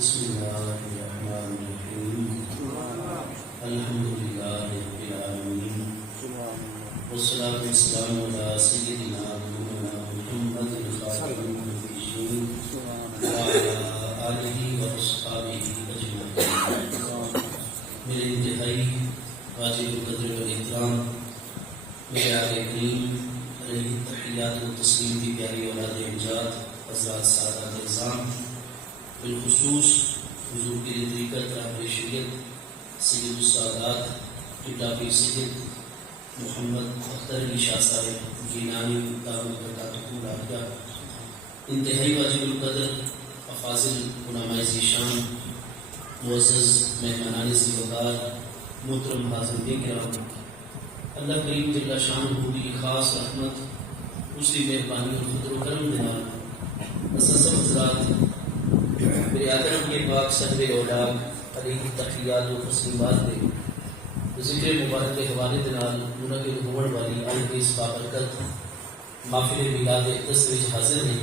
بسم اللہ الرحمن الرحیم الحمد للہ رب العالمین والصلاة والسلام علی سیدنا محمد خاتم النبیین وعلی آلہ واصحابہ اجمعین۔ میرے انتہائی واجب القدر والاحترام میرے آقا کریم علیہ تحیات و تسلیم کی پیاری اولاد امجاد حضرات سادات اعظام، بالخصوص حضور کی طریقت راہ شریعت سید السادات کتابی سید محمد اختر علی شاہ صاحب جیلانی دامت برکاتہ العالیہ، انتہائی واجب القدر افاضل علماء ذیشان، معزز مہمانان ذوالوقار، محترم حاضرین کرام، اللہ کریم جل شانہ کی خاص رحمت اس کی مہربانی اور فضل و کرم کے نال سب حضرات میرے آدم کے پاک صحب اولاد علیہ تحیات و تسلیمات دے ذکر مبارک کے حوالے کے نال منعقد ہونے والی آج کی اس بابرکت محفل میلاد اقدس وچ حاضر ہیں۔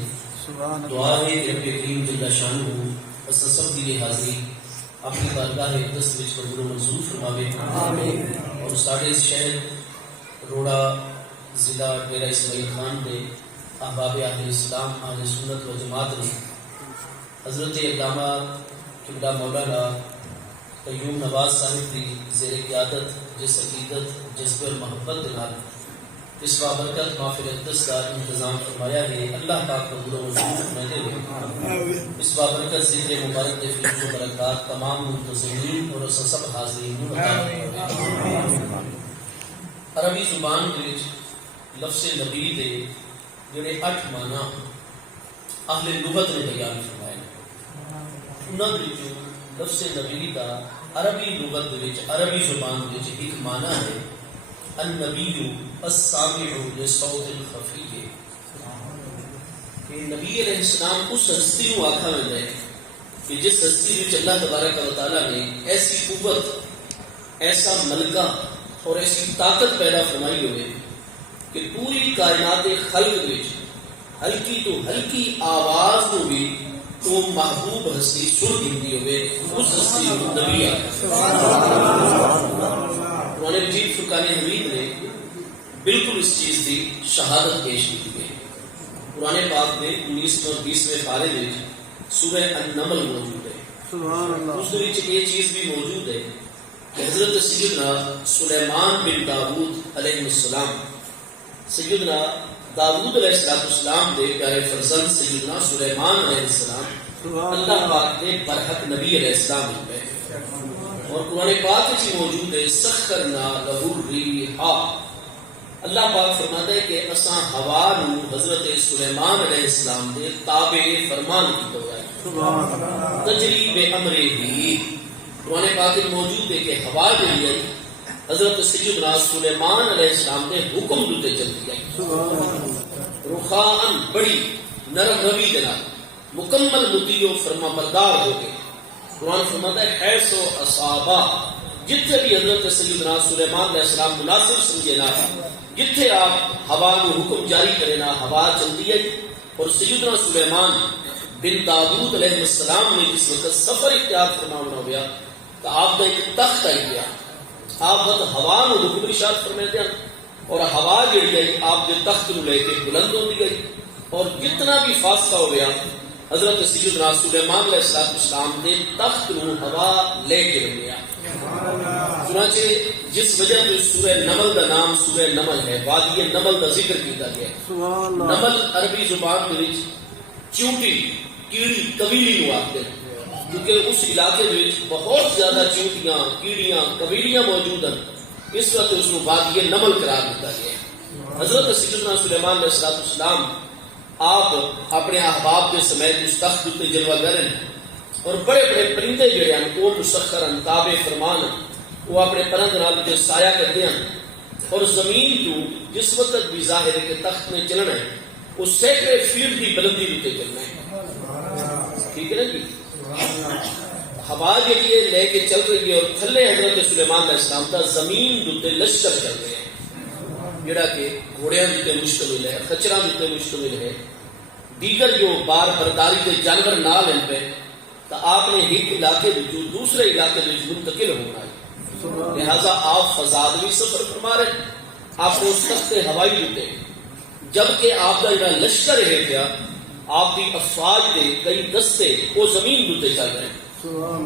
دعا ہے کہ رب کریم جل شانہ اس سب کی حاضری اپنی بارگاہ اقدس وچ قبول و منظور فرماوے، آمین۔ اور ساڈے شہر روڑا ضلع ڈیرہ اسماعیل خان کے احباب اہل اسلام اہل سنت و جماعت نے حضرت علامہ قبلہ مولانا قیوم نواز صاحب کی زیر قیادت جس عقیدت جذبے اور محبت کے نال اس بابرکت محفل اقدس کا انتظام فرمایا ہے، اللہ پاک قبول و منظور فرماتے ہوئے اس بابرکت ذکر مبارک کے فیض و برکات تمام منتظمین اور سب حاضرین عطا۔ عربی زبان وچ لفظ نبی دے جڑے 8 معنی اہل لغت نے بیان فرمائے، انہاں وچوں لفظ نبی دا عربی لغت وچ عربی زبان وچ ایک معنی ہے النبی السامع لصوت الخفی، کہ نبی علیہ السلام اس ہستی کو آکھا ویندا ہے کہ جس ہستی وچ اللہ تبارک و تعالیٰ نے ایسی قوت، ایسا ملکہ اور ایسی طاقت پیدا فرمائی ہوئے کہ پوری کائنات خلق وچ ہلکی تو ہلکی آواز کو بھی تو محبوب ہستی سن دیندی ہوئے، اس ہستی کو نبی قرآن مجید فرقان حمید نے بالکل اس چیز کی شہادت پیش کی ہے۔ قرآن پاک میں 19 اور 20ویں پارے میں سورہ النمل موجود ہے، اس وچ یہ چیز بھی موجود ہے کہ حضرت سیدنا سلیمان بن داؤد علیہ السلام، سیدنا داؤد علیہ السلام دے پیارے فرزند سیدنا سلیمان علیہ السلام اللہ پاک نے برحق نبی علیہ السلام ہوئے، اور قرآن پاک میں موجود ہے سخرنا لہ الریح، اللہ پاک فرماتا ہے کہ اساں ہوا نو حضرت سلیمان علیہ السلام دے تابع فرمان کیتا ہوا ہے، تجری بامرہ، قرآن پاک میں موجود ہے کہ ہوا جڑی ہے حضرت سیدنا سلیمان علیہ السلام نے حکم دیتے چلتی ہے، رخاءن بڑی نرم روی کے نال مکمل مطیع و فرما بردار ہو کے، قرآن فرماتا ہے حیث و اصابہ، جتھے بھی حضرت سیدنا سلیمان علیہ السلام مناسب سمجھے نا، جتھے آپ ہوا کو حکم جاری کرے نا ہوا چلتی ہے، اور سیدنا سلیمان بن داؤد علیہ السلام نے جس وقت سفر اختیار فرمانا ہو گیا تو آپ کا ایک تخت آئی گیا، آپ بد ہوا نو حکم ارشاد فرماتے ہیں، اور ہوا جڑی ہے آپ کے تخت نو لے کے بلند ہوتی گئی، اور جتنا بھی فاصلہ ہو گیا حضرت سیدنا سلیمان علیہ السلام نے تخت نو ہوا لے کے گیا۔ چنانچہ جس وجہ سے سورہ نمل کا نام سورہ نمل ہے، وادی نمل کا ذکر کیا گیا ہے۔ نمل عربی زبان میں چیونٹی، کیڑی، قبیلی نو آتے ہیں، کیونکہ اس علاقے میں بہت زیادہ چیونٹیاں، کیڑیاں، قبیلیاں موجود ہیں، اس وقت اس کو وادی نمل قرار دیتا گیا ہے۔ حضرت سیدنا سلیمان علیہ السلام آپ اپنے احباب کے سمیت اس تخت اتنے جلوہ گر ہیں، اور بڑے بڑے پرندے جڑے ہیں وہ مسخر ہیں، تابع فرمان ہیں، وہ اپنے پرند نال جو سایہ کرتے ہیں، اور زمین تو جس وقت بھی ظاہر ہے کہ تخت میں چلنا ہے وہ سینکڑے فیٹ کی بلندی اتنے چلنا ہے، ٹھیک ہے نا جی۔ ہوا کے لیے لے کے چل رہی ہے، اور تھلے حضرت سلیمان علیہ السلام کا زمین دوتے لشکر چل رہے ہیں، جڑا کہ گھوڑیاں دوتے مشتمل ہے، خچراں دوتے مشتمل ہے، دیگر جو بار برداری کے جانور نال ان پہ تو آپ نے ایک علاقے جو دوسرے علاقے میں منتقل ہونا ہے، لہذا آپ فضادوی سفر فرما رہے ہیں، آپ کو اس تخت ہوائی دیتے، جبکہ آپ کا جڑا لشکر ہے پیا، آپ کی افواج دے کئی دستے وہ زمین دیتے چل رہے ہیں۔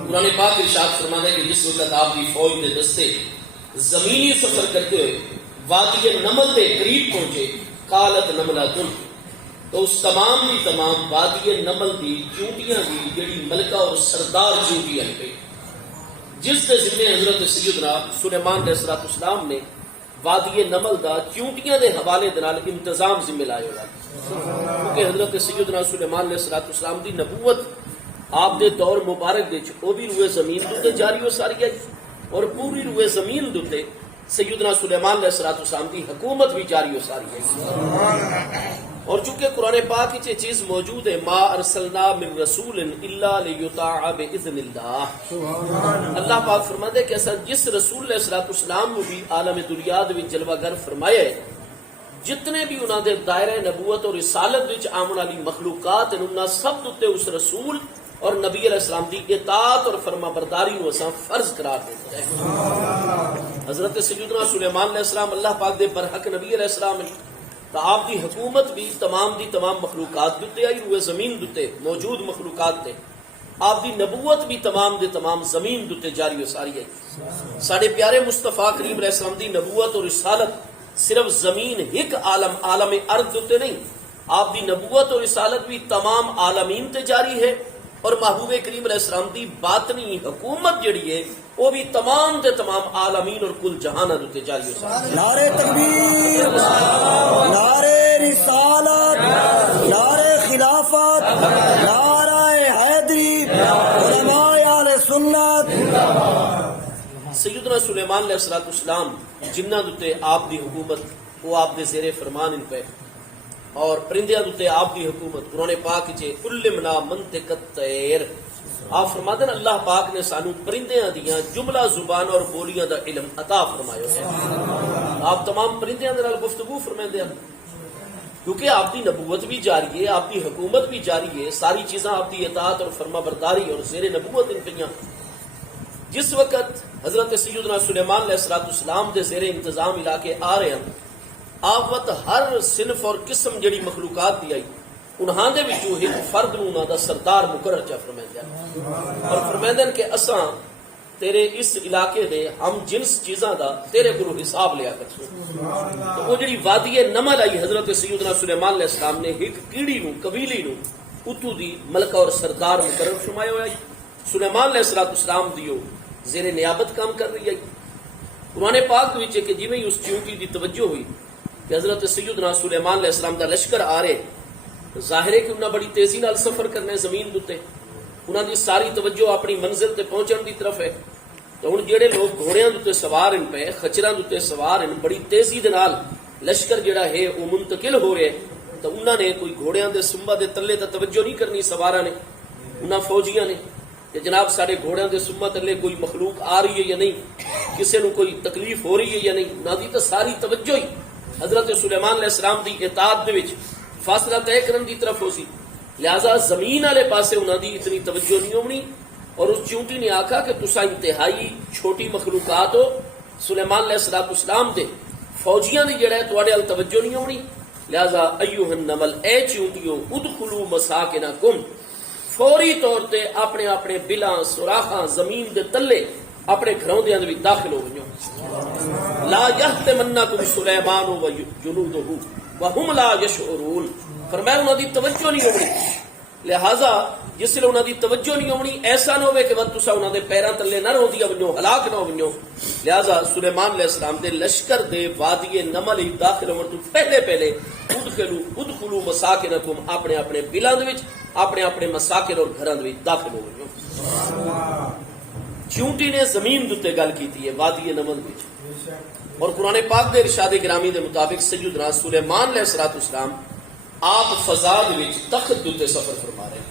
قرآن پاک ارشاد فرماتا ہے کہ جس وقت آپ کی فوج دے دستے زمینی سفر کرتے ہوئے وادی نمل دے قریب پہنچے، قالت نملۃ، تو اس تمام دی تمام وادی نمل دی چونٹیاں دی جڑی ملکہ اور سردار چونٹی آئی گئی، جس کے ذمے حضرت سیدنا سلیمان علیہ السلام نے وادی نمل دا چونٹیاں دے حوالے دنال انتظام ذمہ لائے ہوئے، کیونکہ حضرت سیدنا سلیمان علیہ السلام دی نبوت آپ دے دور مبارک وچ او بھی روئے زمین دے جاری و ساری ہے، اور پوری روئے زمین دے سیدنا سلیمان علیہ السلام کی حکومت بھی جاری و ساری ہے۔ اور چونکہ قرآن پاک یہ چیز موجود ہے، ما ارسلنا من رسول الا لیطاع باذن اللہ، اللہ پاک فرماتے ہیں کہ ایسا جس رسول علیہ السلام کو بھی عالم دنیا دے وچ جلوہ گر فرمایا ہے، جتنے بھی انہاں دے دائرہ نبوت اور رسالت وچ آمن والی مخلوقات ہیں، انہاں سب تے اس رسول اور نبی علیہ السلام دی اطاعت اور فرما برداری کو اساں فرض قرار دیتا ہے۔ حضرت سیدنا سلیمان علیہ السلام اللہ پاک دے برحق نبی علیہ السلام، تو آپ دی حکومت بھی تمام دی تمام مخلوقات دیتے آئی روئے زمین دیتے موجود مخلوقات تے، آپ دی نبوت بھی تمام دے تمام زمین دیتے جاری و ساری ہے۔ ساڑھے پیارے مصطفیٰ کریم علیہ السلام دی نبوت اور رسالت صرف زمین ایک عالم ارض دیتے نہیں، آپ دی نبوت اور رسالت بھی تمام عالمین تے جاری ہے، اور محبوب کریم علیہ السلام دی باطنی حکومت جڑی ہے وہ بھی تمام دے تمام عالمین اور کل جہانہ دیتے جاری ہو سکتے ہیں۔ نعرہ تکبیر، نعرہ رسالت، نعرہ خلافت، نعرہ حیدری، علماء اہل سنت۔ سیدنا سلیمان علیہ السلام جنہ دیتے آپ دی حکومت وہ آپ دے زیر فرمان ان پہ، اور پرندیاں دیتے آپ دی حکومت۔ قرآن پاک چے علمنا منطق الطیر، آپ فرماتے ہیں اللہ پاک نے سانو پرندیاں دیاں جملہ زبان اور بولیاں دا علم عطا فرمایا ہے۔ آپ تمام پرندیاں دے نال گفتگو فرمائیں دے، کیونکہ آپ دی نبوت بھی جاری ہے، آپ دی حکومت بھی جاری ہے، ساری چیزاں آپ دی اطاعت اور فرما برداری اور زیر نبوت ان پہ۔ جس وقت حضرت سیدنا سلیمان علیہ السلام دے زیر انتظام علاقے آ رہے ہیں، آپ وقت ہر صنف اور قسم جڑی مخلوقات دی آئی، انہاں دے وچوں ایک فرد نوں انہاں دا سردار مقرر چا فرمائندا، اور فرمائندا کہ اساں تیرے اس علاقے دے ہم جنس چیزاں دا تیرے کولوں حساب لیا کرسو۔ تو وہ جڑی وادی نمل آئی، حضرت سیدنا سلیمان علیہ السلام نے ایک کیڑی نوں قبیلی نوں اتو دی ملکہ اور سردار مقرر فرمایا ہوا ہے۔ سلیمان علیہ السلام دیو زیر نیابت کام کر رہی ہے۔ قرآن پاک وچ کہ جویں اس چونٹی دی توجہ ہوئی کہ حضرت سیدنا سلیمان علیہ السلام دا لشکر آ رہے، ظاہر ہے کہ انہاں بڑی تیزی نال سفر کرنے زمین دے، انہاں دی ساری توجہ اپنی منزل تے پہنچن دی طرف ہے۔ تو ہن جڑے لوگ گھوڑیاں دے سوار ہیں پہ، خچراں دے سوار ہیں، بڑی تیزی دے نال لشکر جڑا ہے وہ منتقل ہو رہے، تو انہاں نے کوئی گھوڑیاں دے سمبا دے تلے تے توجہ نہیں کرنی سواراں نے، انہاں فوجیاں نے کہ جناب سارے گھوڑیاں دے سمبا تلے کوئی مخلوق آ رہی ہے یا نہیں، کسے نو کوئی تکلیف ہو رہی ہے یا نہیں، انہاں دی تے ساری توجہ ہی حضرت سلیمان علیہ السلام دی اطاعت دے وچ فاصلہ طے کرن دی طرف ہو سی، لہذا زمین والے پاسے انہاں دی اتنی توجہ نہیں ہونی، اور اس چونٹی نے آکھا کہ تسا انتہائی چھوٹی مخلوقات ہو، سلیمان علیہ السلام دے فوجیاں دی جڑا ہے تواڈے ال توجہ نہیں ہونی، لہذا ایھا النمل اے چونٹیو ادخلوا مساکنکم، فوری طور تے اپنے اپنے بلاں سوراخاں زمین دے تلے اپنے گھروں دے اندر داخل ہو گئے۔ لا یحتمنکم سلیمان و جنودہ وہم لا یشعرون، فرمایا انہاں دی توجہ نہیں ہونی، لہذا جس لئے انہاں دی توجہ نہیں ہونی ایسا نہ ہوئے کہ وقت تسا انہاں دے پیراں تلے نہ رہندیا ونجو، ہلاک نہ ونجو۔ لہذا سلیمان علیہ السلام دے لشکر دے وادی نمل ہی داخل ہونے تو پہلے ادخلوا مساکنکم، اپنے اپنے بلاں دے وچ اپنے اپنے مساکن اور گھراں دے وچ داخل ہو گئے۔ چونٹی نے زمین دے گل کیتی ہے وادی نمل وچ، اور قرآن پاک دے ارشاد گرامی دے مطابق سیدنا سلیمان علیہ السلام آپ فضا دے وچ تخت دے سفر فرما رہے ہیں،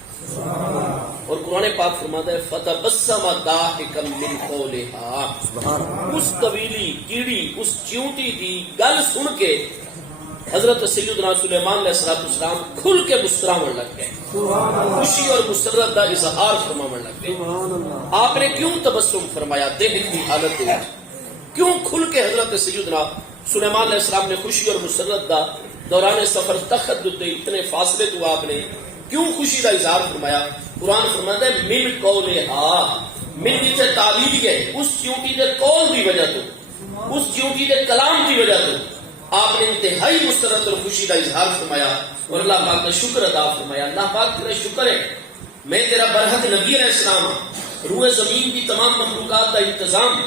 اور قرآن پاک فرماتا ہے فتبسم ضاحکا من قولها، اس قبیلی کیڑی اس چونٹی دی گل سن کے حضرت سیدنا سلیمان علیہ السلام کھل کے مسکراون لگ گئے، خوشی اور مسرت کا اظہار فرماون لگ گئے۔ آپ نے کیوں تبسم فرمایا دیکھ کی حالت میں؟ کیوں کھل کے حضرت سیدنا سلیمان علیہ السلام نے خوشی اور مسرت کا دوران سفر تخت دے اتنے فاصلے تو آپ نے کیوں خوشی کا اظہار فرمایا؟ قرآن فرماتا ہے من قولہا، من نیچے تعلیل ہے اس چیونٹی دے قول دی وجہ تو، اس چیونٹی دے کلام دی وجہ تو آپ نے انتہائی مسرت اور خوشی کا اظہار فرمایا اور اللہ پاک نے شکر ادا فرمایا۔ اللہ پاک تیرا شکر ہے، میں تیرا برحق نبی علیہ السلام ہوں، روح زمین کی تمام مخلوقات کا انتظام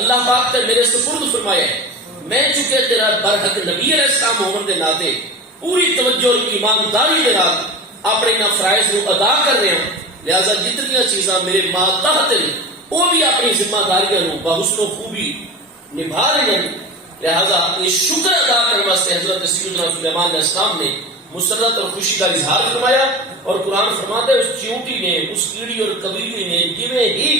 اللہ پاک نے میرے سپرد فرمایا ہے۔ میں چونکہ تیرا برحق نبی علیہ السلام ہونے کے ناطے پوری توجہ اور ایمانداری کے ساتھ اپنے ان فرائض کو ادا کر رہے ہیں، لہذا جتنی چیزاں میرے ماتحت ہیں وہ بھی اپنی ذمہ داریاں بحسن و خوبی نبھا رہے ہیں۔ لہذا یہ شکر ادا کرنے واسطے حضرت سیدنا سلیمان علیہ السلام نے مسرت اور خوشی کا اظہار فرمایا، اور قرآن فرماتا ہے اس چیونٹی نے، اس کیڑی اور کبیلی نے جویں ہی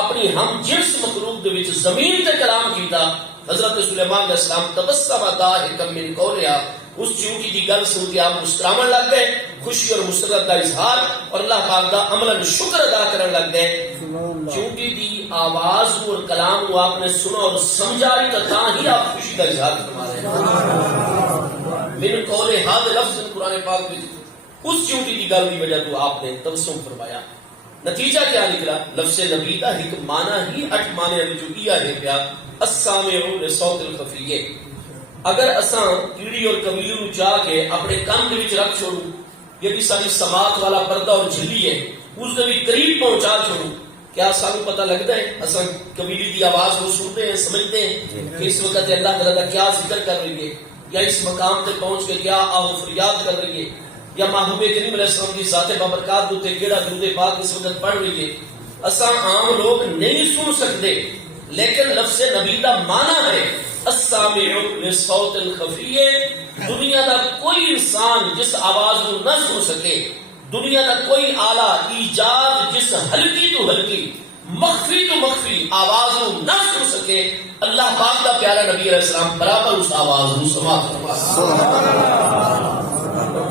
اپنی ہم جنس مخلوق دے وچ زمین تے کلام کیتا، حضرت سلیمان علیہ السلام تبسم ضاحکا من قولہا، اس چیونٹی کی گل سن کے آپ مسکراون لگ گئے، خوشی اور مسرت کا اظہار اور اللہ پاک کا عملاً شکر ادا کرنے لگ گئے۔ چیونٹی دی آواز اور کلام کو آپ نے سنا اور سمجھا تو ہی آپ خوشی کا اظہار فرما رہے ہیں۔ من قولہا دے لفظ قرآن پاک میں اس چیونٹی کی گل کی وجہ تو آپ نے تبسم فرمایا۔ نتیجہ کیا نکلا؟ لفظ نبی کا ایک معنی ہی 8 معنی جو کیا ہے پیا السامع لصوت الخفیہ۔ اگر اساں کیڑی اور کبیلے نو چاہ کے اپنے کان دے وچ رکھ چھوڑوں، یہ بھی ساری سماعت والا پردہ اور جھلی ہے، اس دے بھی قریب پہنچا چھوڑوں، کیا سانو پتہ لگتا ہے؟ اساں کبیلی دی آواز کو سنتے ہیں، سمجھتے ہیں کہ اس وقت اللہ تعالیٰ کا کیا ذکر کر رہی ہے، یا اس مقام تے پہنچ کے کیا آہ و فریاد کر رہی ہے، یا محبوب کریم علیہ السلام کی ذات بابرکات تے کیڑا درود پاک اس وقت پڑھ رہی ہے؟ اساں عام لوگ نہیں سن سکتے، لیکن لفظ نبی دا معنی ہے السامع للصوت الخفی۔ دنیا دا کوئی انسان جس آواز کو نہ سن سکے، دنیا دا کوئی آلہ ایجاد جس ہلکی تو ہلکی مخفی تو مخفی آواز کو نہ سن سکے، اللہ پاک دا پیارا نبی علیہ السلام برابر اس آواز کو سماعت فرما۔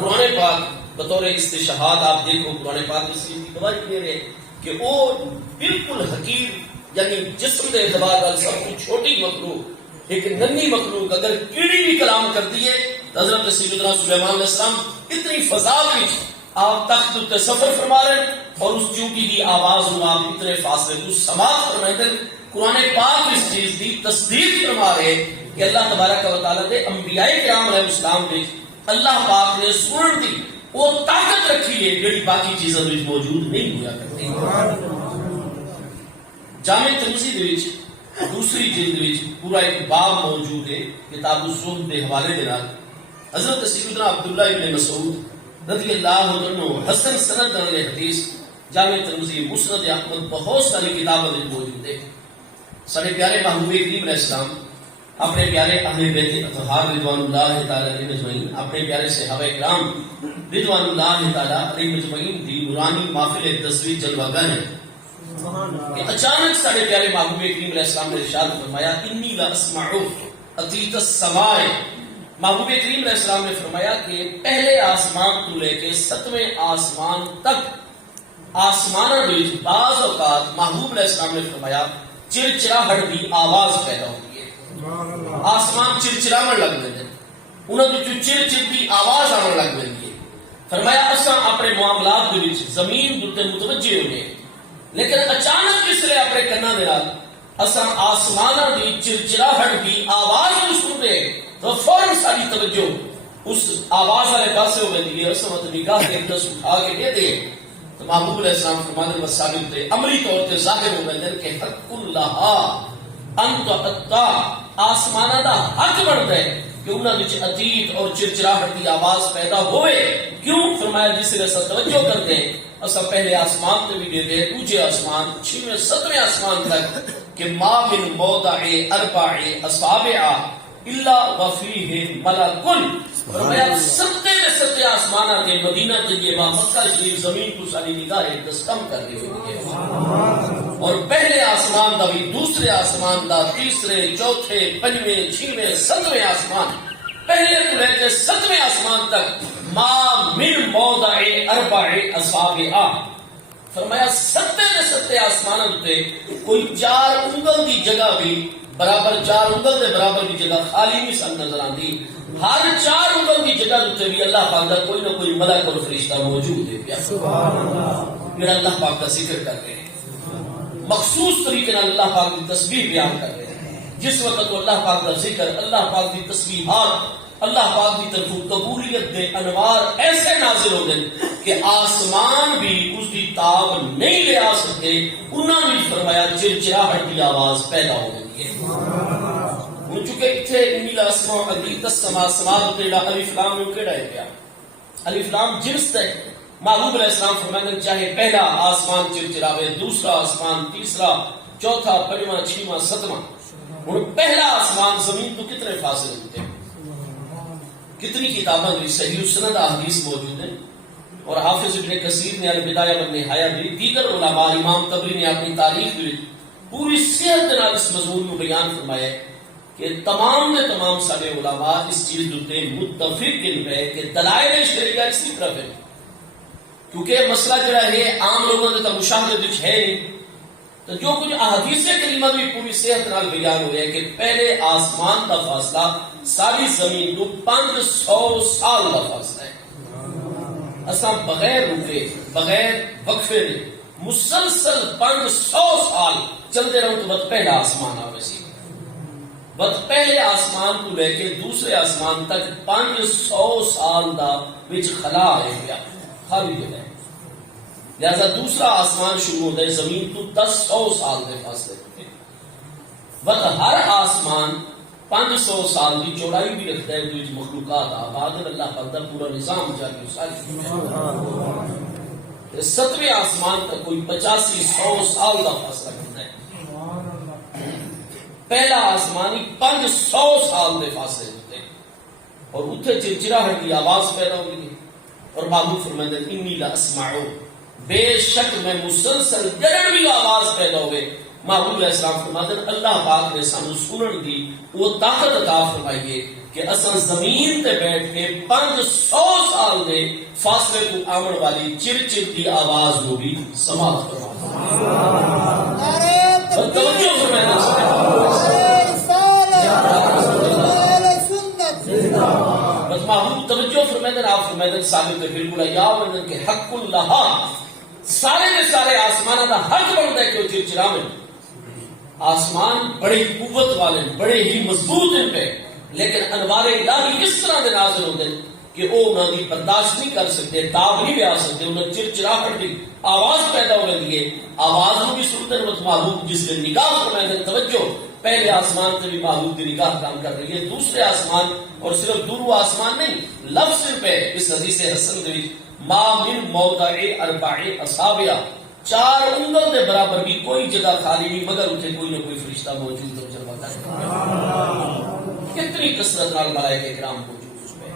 قرآن پاک بطور استشہاد آپ دیکھو، قرآن پاک اس کی گواہی دے رہے کہ وہ بالکل حقیر، یعنی جسم کے اعتبار کا سب کچھ چھوٹی مخلوق، ایک ننھی مخلوق اگر کیڑی بھی کلام کرتی ہے، حضرت سیدنا سلیمان علیہ السلام اتنی فضا میں آپ تخت تے سفر فرما رہے ہیں اور اس چونٹی کی آواز کو آپ اتنے فاصلے کو سماعت فرمائے تھے۔ قرآن پاک اس چیز کی تصدیق فرما رہے کہ اللہ تبارک و تعالیٰ نے انبیاء کرام علیہ السلام نے اللہ پاک نے سنن دی وہ طاقت رکھی ہے جڑی باقی چیزوں میں موجود نہیں ہوا کرتی۔ جامع ترمذی دے وچ دوسری جلد وچ پورا ایک باب موجود ہے کتاب الزہد کے حوالے دے نال حضرت سیدنا عبداللہ ابن مسعود رضی اللہ عنہ حسن سند والے حدیث جامع ترمذی، مسند احمد، بہت ساری کتابوں میں موجود ہے۔ سارے پیارے محبوب کریم علیہ السلام اپنے پیارے اہل بیت اطہار رضوان اللہ تعالی علیہ مجمعین، اپنے پیارے صحابہ کرام رضوان اللہ تعالی علیہ مجمعین دی نورانی محفل تصویر جلوہ گر ہے کہ اچانک سارے پیارے محبوب کریم علیہ السلام نے ارشاد فرمایا انی لا اسمع اطیت السماء۔ محبوب کریم علیہ السلام نے فرمایا کہ پہلے آسمان تو لے کے 7ویں آسمان تک آسمانوں میں بعض اوقات محبوب علیہ السلام نے فرمایا چرچراہٹ کی آواز پیدا ہوتی ہے، آسمان چرچراہٹ لگ پہ انہوں نے چر چر کی آواز آنے لگ پہ۔ فرمایا اساں اپنے معاملات کے وچ زمین تے متوجہ ہونے، لیکن اچانک اس لیے اپنے کنا دے نال اساں آسماناں دی چرچراہٹ کی آواز کو سنتے تو فوراً ساری توجہ اس آواز والے پاسے ہو گئی ہے، اس وقت نگاہ کے دس اٹھا کے دے دے تو محبوب علیہ السلام فرمانے و ثابت تھے عملی طور تے ظاہر ہو گئے کہ حق اللہ انت اتا، آسمانہ دا حق بنتا ہے کہ انہاں وچ عتیت اور چرچراہٹ کی آواز پیدا ہوئے۔ کیوں؟ فرمایا جس سے اسا توجہ کرتے ہیں اسا پہلے آسمان تے بھی دے دے، دوسرے آسمان 6ویں 7ویں آسمان تک کہ ما من موضع اربع اصابع الا وفیہ ملک۔ فرمایا 7 آسمانہ کے مدینہ طیبہ مکہ شریف زمین کو ساری نگاہ دستم کر دی ہوئی ہے، اور پہلے آسمان دا بھی، دوسرے آسمان دا، تیسرے، چوتھے، 5ویں، 6ویں، 7ویں آسمان پہلے تو لے کے 7ویں آسمان تک ما من موضع اربع اصابع، فرمایا 7 آسمانوں تے کوئی 4 انگل دی جگہ بھی برابر 4 انگل دے برابر کی جگہ خالی نہیں سن نظر آندی. ہر 4 انگل دی جگہ تے بھی اللہ پاک دا کوئی نہ کوئی ملک اور فرشتہ موجود ہے. کیا سبحان اللہ، میرا اللہ پاک کا ذکر کر رہے ہیں، مخصوص طریقے سے اللہ پاک کی تسبیح بیان کر رہے ہیں. جس وقت تو اللہ پاک کا ذکر، اللہ پاک کی تسبیحات، اللہ پاک کی طرف قبولیت دے انوار ایسے نازل ہو گئے کہ آسمان بھی اس کی تاب نہیں لے آ سکتے. انہوں نے فرمایا چرچراہٹ کی آواز پیدا ہو گئی ہے. ہوں چکے اتنے انی الاسماء عدیت السماء سماء تیڑا الف لام نو کیڑا ہے پیا؟ الف لام جنس ہے. محبوب علیہ السلام فرماتے چاہے پہلا آسمان چرچراوے، دوسرا آسمان، تیسرا، چوتھا، پنجواں، چھواں، 7واں. ہوں پہلا آسمان زمین تو کتنے فاصلے ہوتے ہیں؟ کتنی کتابیں بھی صحیح السند احادیث موجود ہیں. اور حافظ ابن کثیر نے البدایہ والنہایہ بھی، دیگر علماء، امام طبری نے اپنی تاریخ میں پوری صحت کے نال اس مضمون کو بیان فرمایا کہ تمام نے تمام سارے علماء اس چیز دوتے متفق ہے کہ دلائل شرعیہ اس کی طرف ہے. کیونکہ مسئلہ جڑا ہے عام لوگوں نے تو مشاہدے وچ ہے نہیں، تو جو کچھ احادیث کریمہ بھی پوری صحت نال بیان ہوئے کہ پہلے آسمان کا فاصلہ ساری زمین کو 500 سال کا فاصلہ ہے. اساں بغیر رکے، بغیر وقفے دے مسلسل 500 سال چلتے رہو تو بس پہلا آسمان آوے سی. بس پہلے آسمان کو لے کے دوسرے آسمان تک 500 سال دا وچ خلا ہے پیا، خالی جگہ ہے. لہذا دوسرا آسمان شروع ہوتا ہے زمین تو 100 سال کے فاصلے ہوتے. بس ہر آسمان 500 سال کی چوڑائی بھی رکھتا ہے. جو مخلوقات آباد اللہ پاک کا پورا نظام جاری ساری. 7ویں آسمان تک کوئی 85-100 سال کا فاصلہ رکھتا ہے. پہلا آسمانی 500 سال کے فاصلے ہوتے ہیں اور اتنے چرچراہٹ کی آواز پیدا ہوئی. اور محبوب فرماتے ہیں انی لاسمع، بے شک میں مسلسل گرڑوی آواز پیدا ہوئے. محبوب علیہ السلام فرماتے ہیں اللہ پاک نے سانو سنن دی وہ طاقت عطا فرمائیے کہ اساں زمین تے بیٹھ کے 500 سال دے فاصلے کو آمن والی چرچر کی آواز کو بھی سماعت کرواؤں. توجہ فرمائیں بس محبوب توجہ فرمائیں. آپ فرمائیں ثابت ہے بالکل یا من کے حق اللہ، سارے کے سارے آسمانوں کا حق بنتا ہے کہ وہ چرچراویں. آسمان بڑی قوت والے، بڑے ہی مضبوط ہیں پہ، لیکن انوار الہی اس طرح دے نازل ہوتے ہیں کہ وہ انہوں نے برداشت نہیں کر سکتے، تاب نہیں لے آ سکتے. انہیں چرچراہٹ کی آواز پیدا ہو گئی ہے. آواز کو بھی سنتے ہیں محبوب جس نے نگاہ فرمائے توجہ پہلے آسمان سے بھی محبوب کی نگاہ کام کر رہی ہے. دوسرے آسمان اور صرف دورو آسمان نہیں، لفظ پہ اس حدیث حسن دے ما من موضع اربع اصابع، 4 انگل کے برابر بھی کوئی جگہ خالی نہیں مگر اتنے کوئی نہ کوئی فرشتہ موجود ہو. کتنی کثرت نال ملائکہ کرام موجود اس پہ.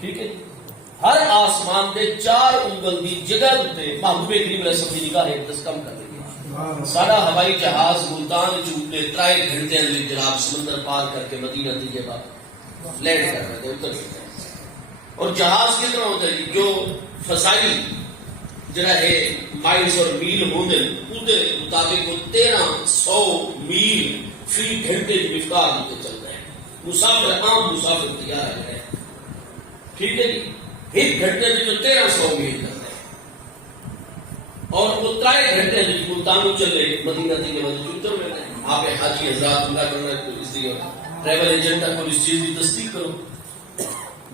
ٹھیک ہے، ہر آسمان دے 4 انگل دی جگہ تے محبوب کریم علیہ السلام کی نگاہ ایک دس کم کر رہی ہے. سارا ہوائی جہاز ملتان چوٹے 3 گھنٹے اندر جناب سمندر پار کر کے مدینہ طیبہ لینڈ کر رہے تھے، اتر چکے. اور جہاز کتنا ہوتا ہے جو فضائی جڑا ہے مائلز اور میل ہوندے اودے مطابق 1300 میل فی گھنٹے کی رفتار سے چلتا ہے. مسافر عام مسافر تیار ہے. ٹھیک ہے جی، ایک گھنٹے میں جو 1300 میل چلتا ہے اور وہ 3 گھنٹے میں ملتان چلے مدینہ طیبہ اتر میں. آپ حاجی حضرات عمرہ کرنا ہے تو اس لیے ٹریول ایجنٹ کو اس چیز کی تصدیق کرو.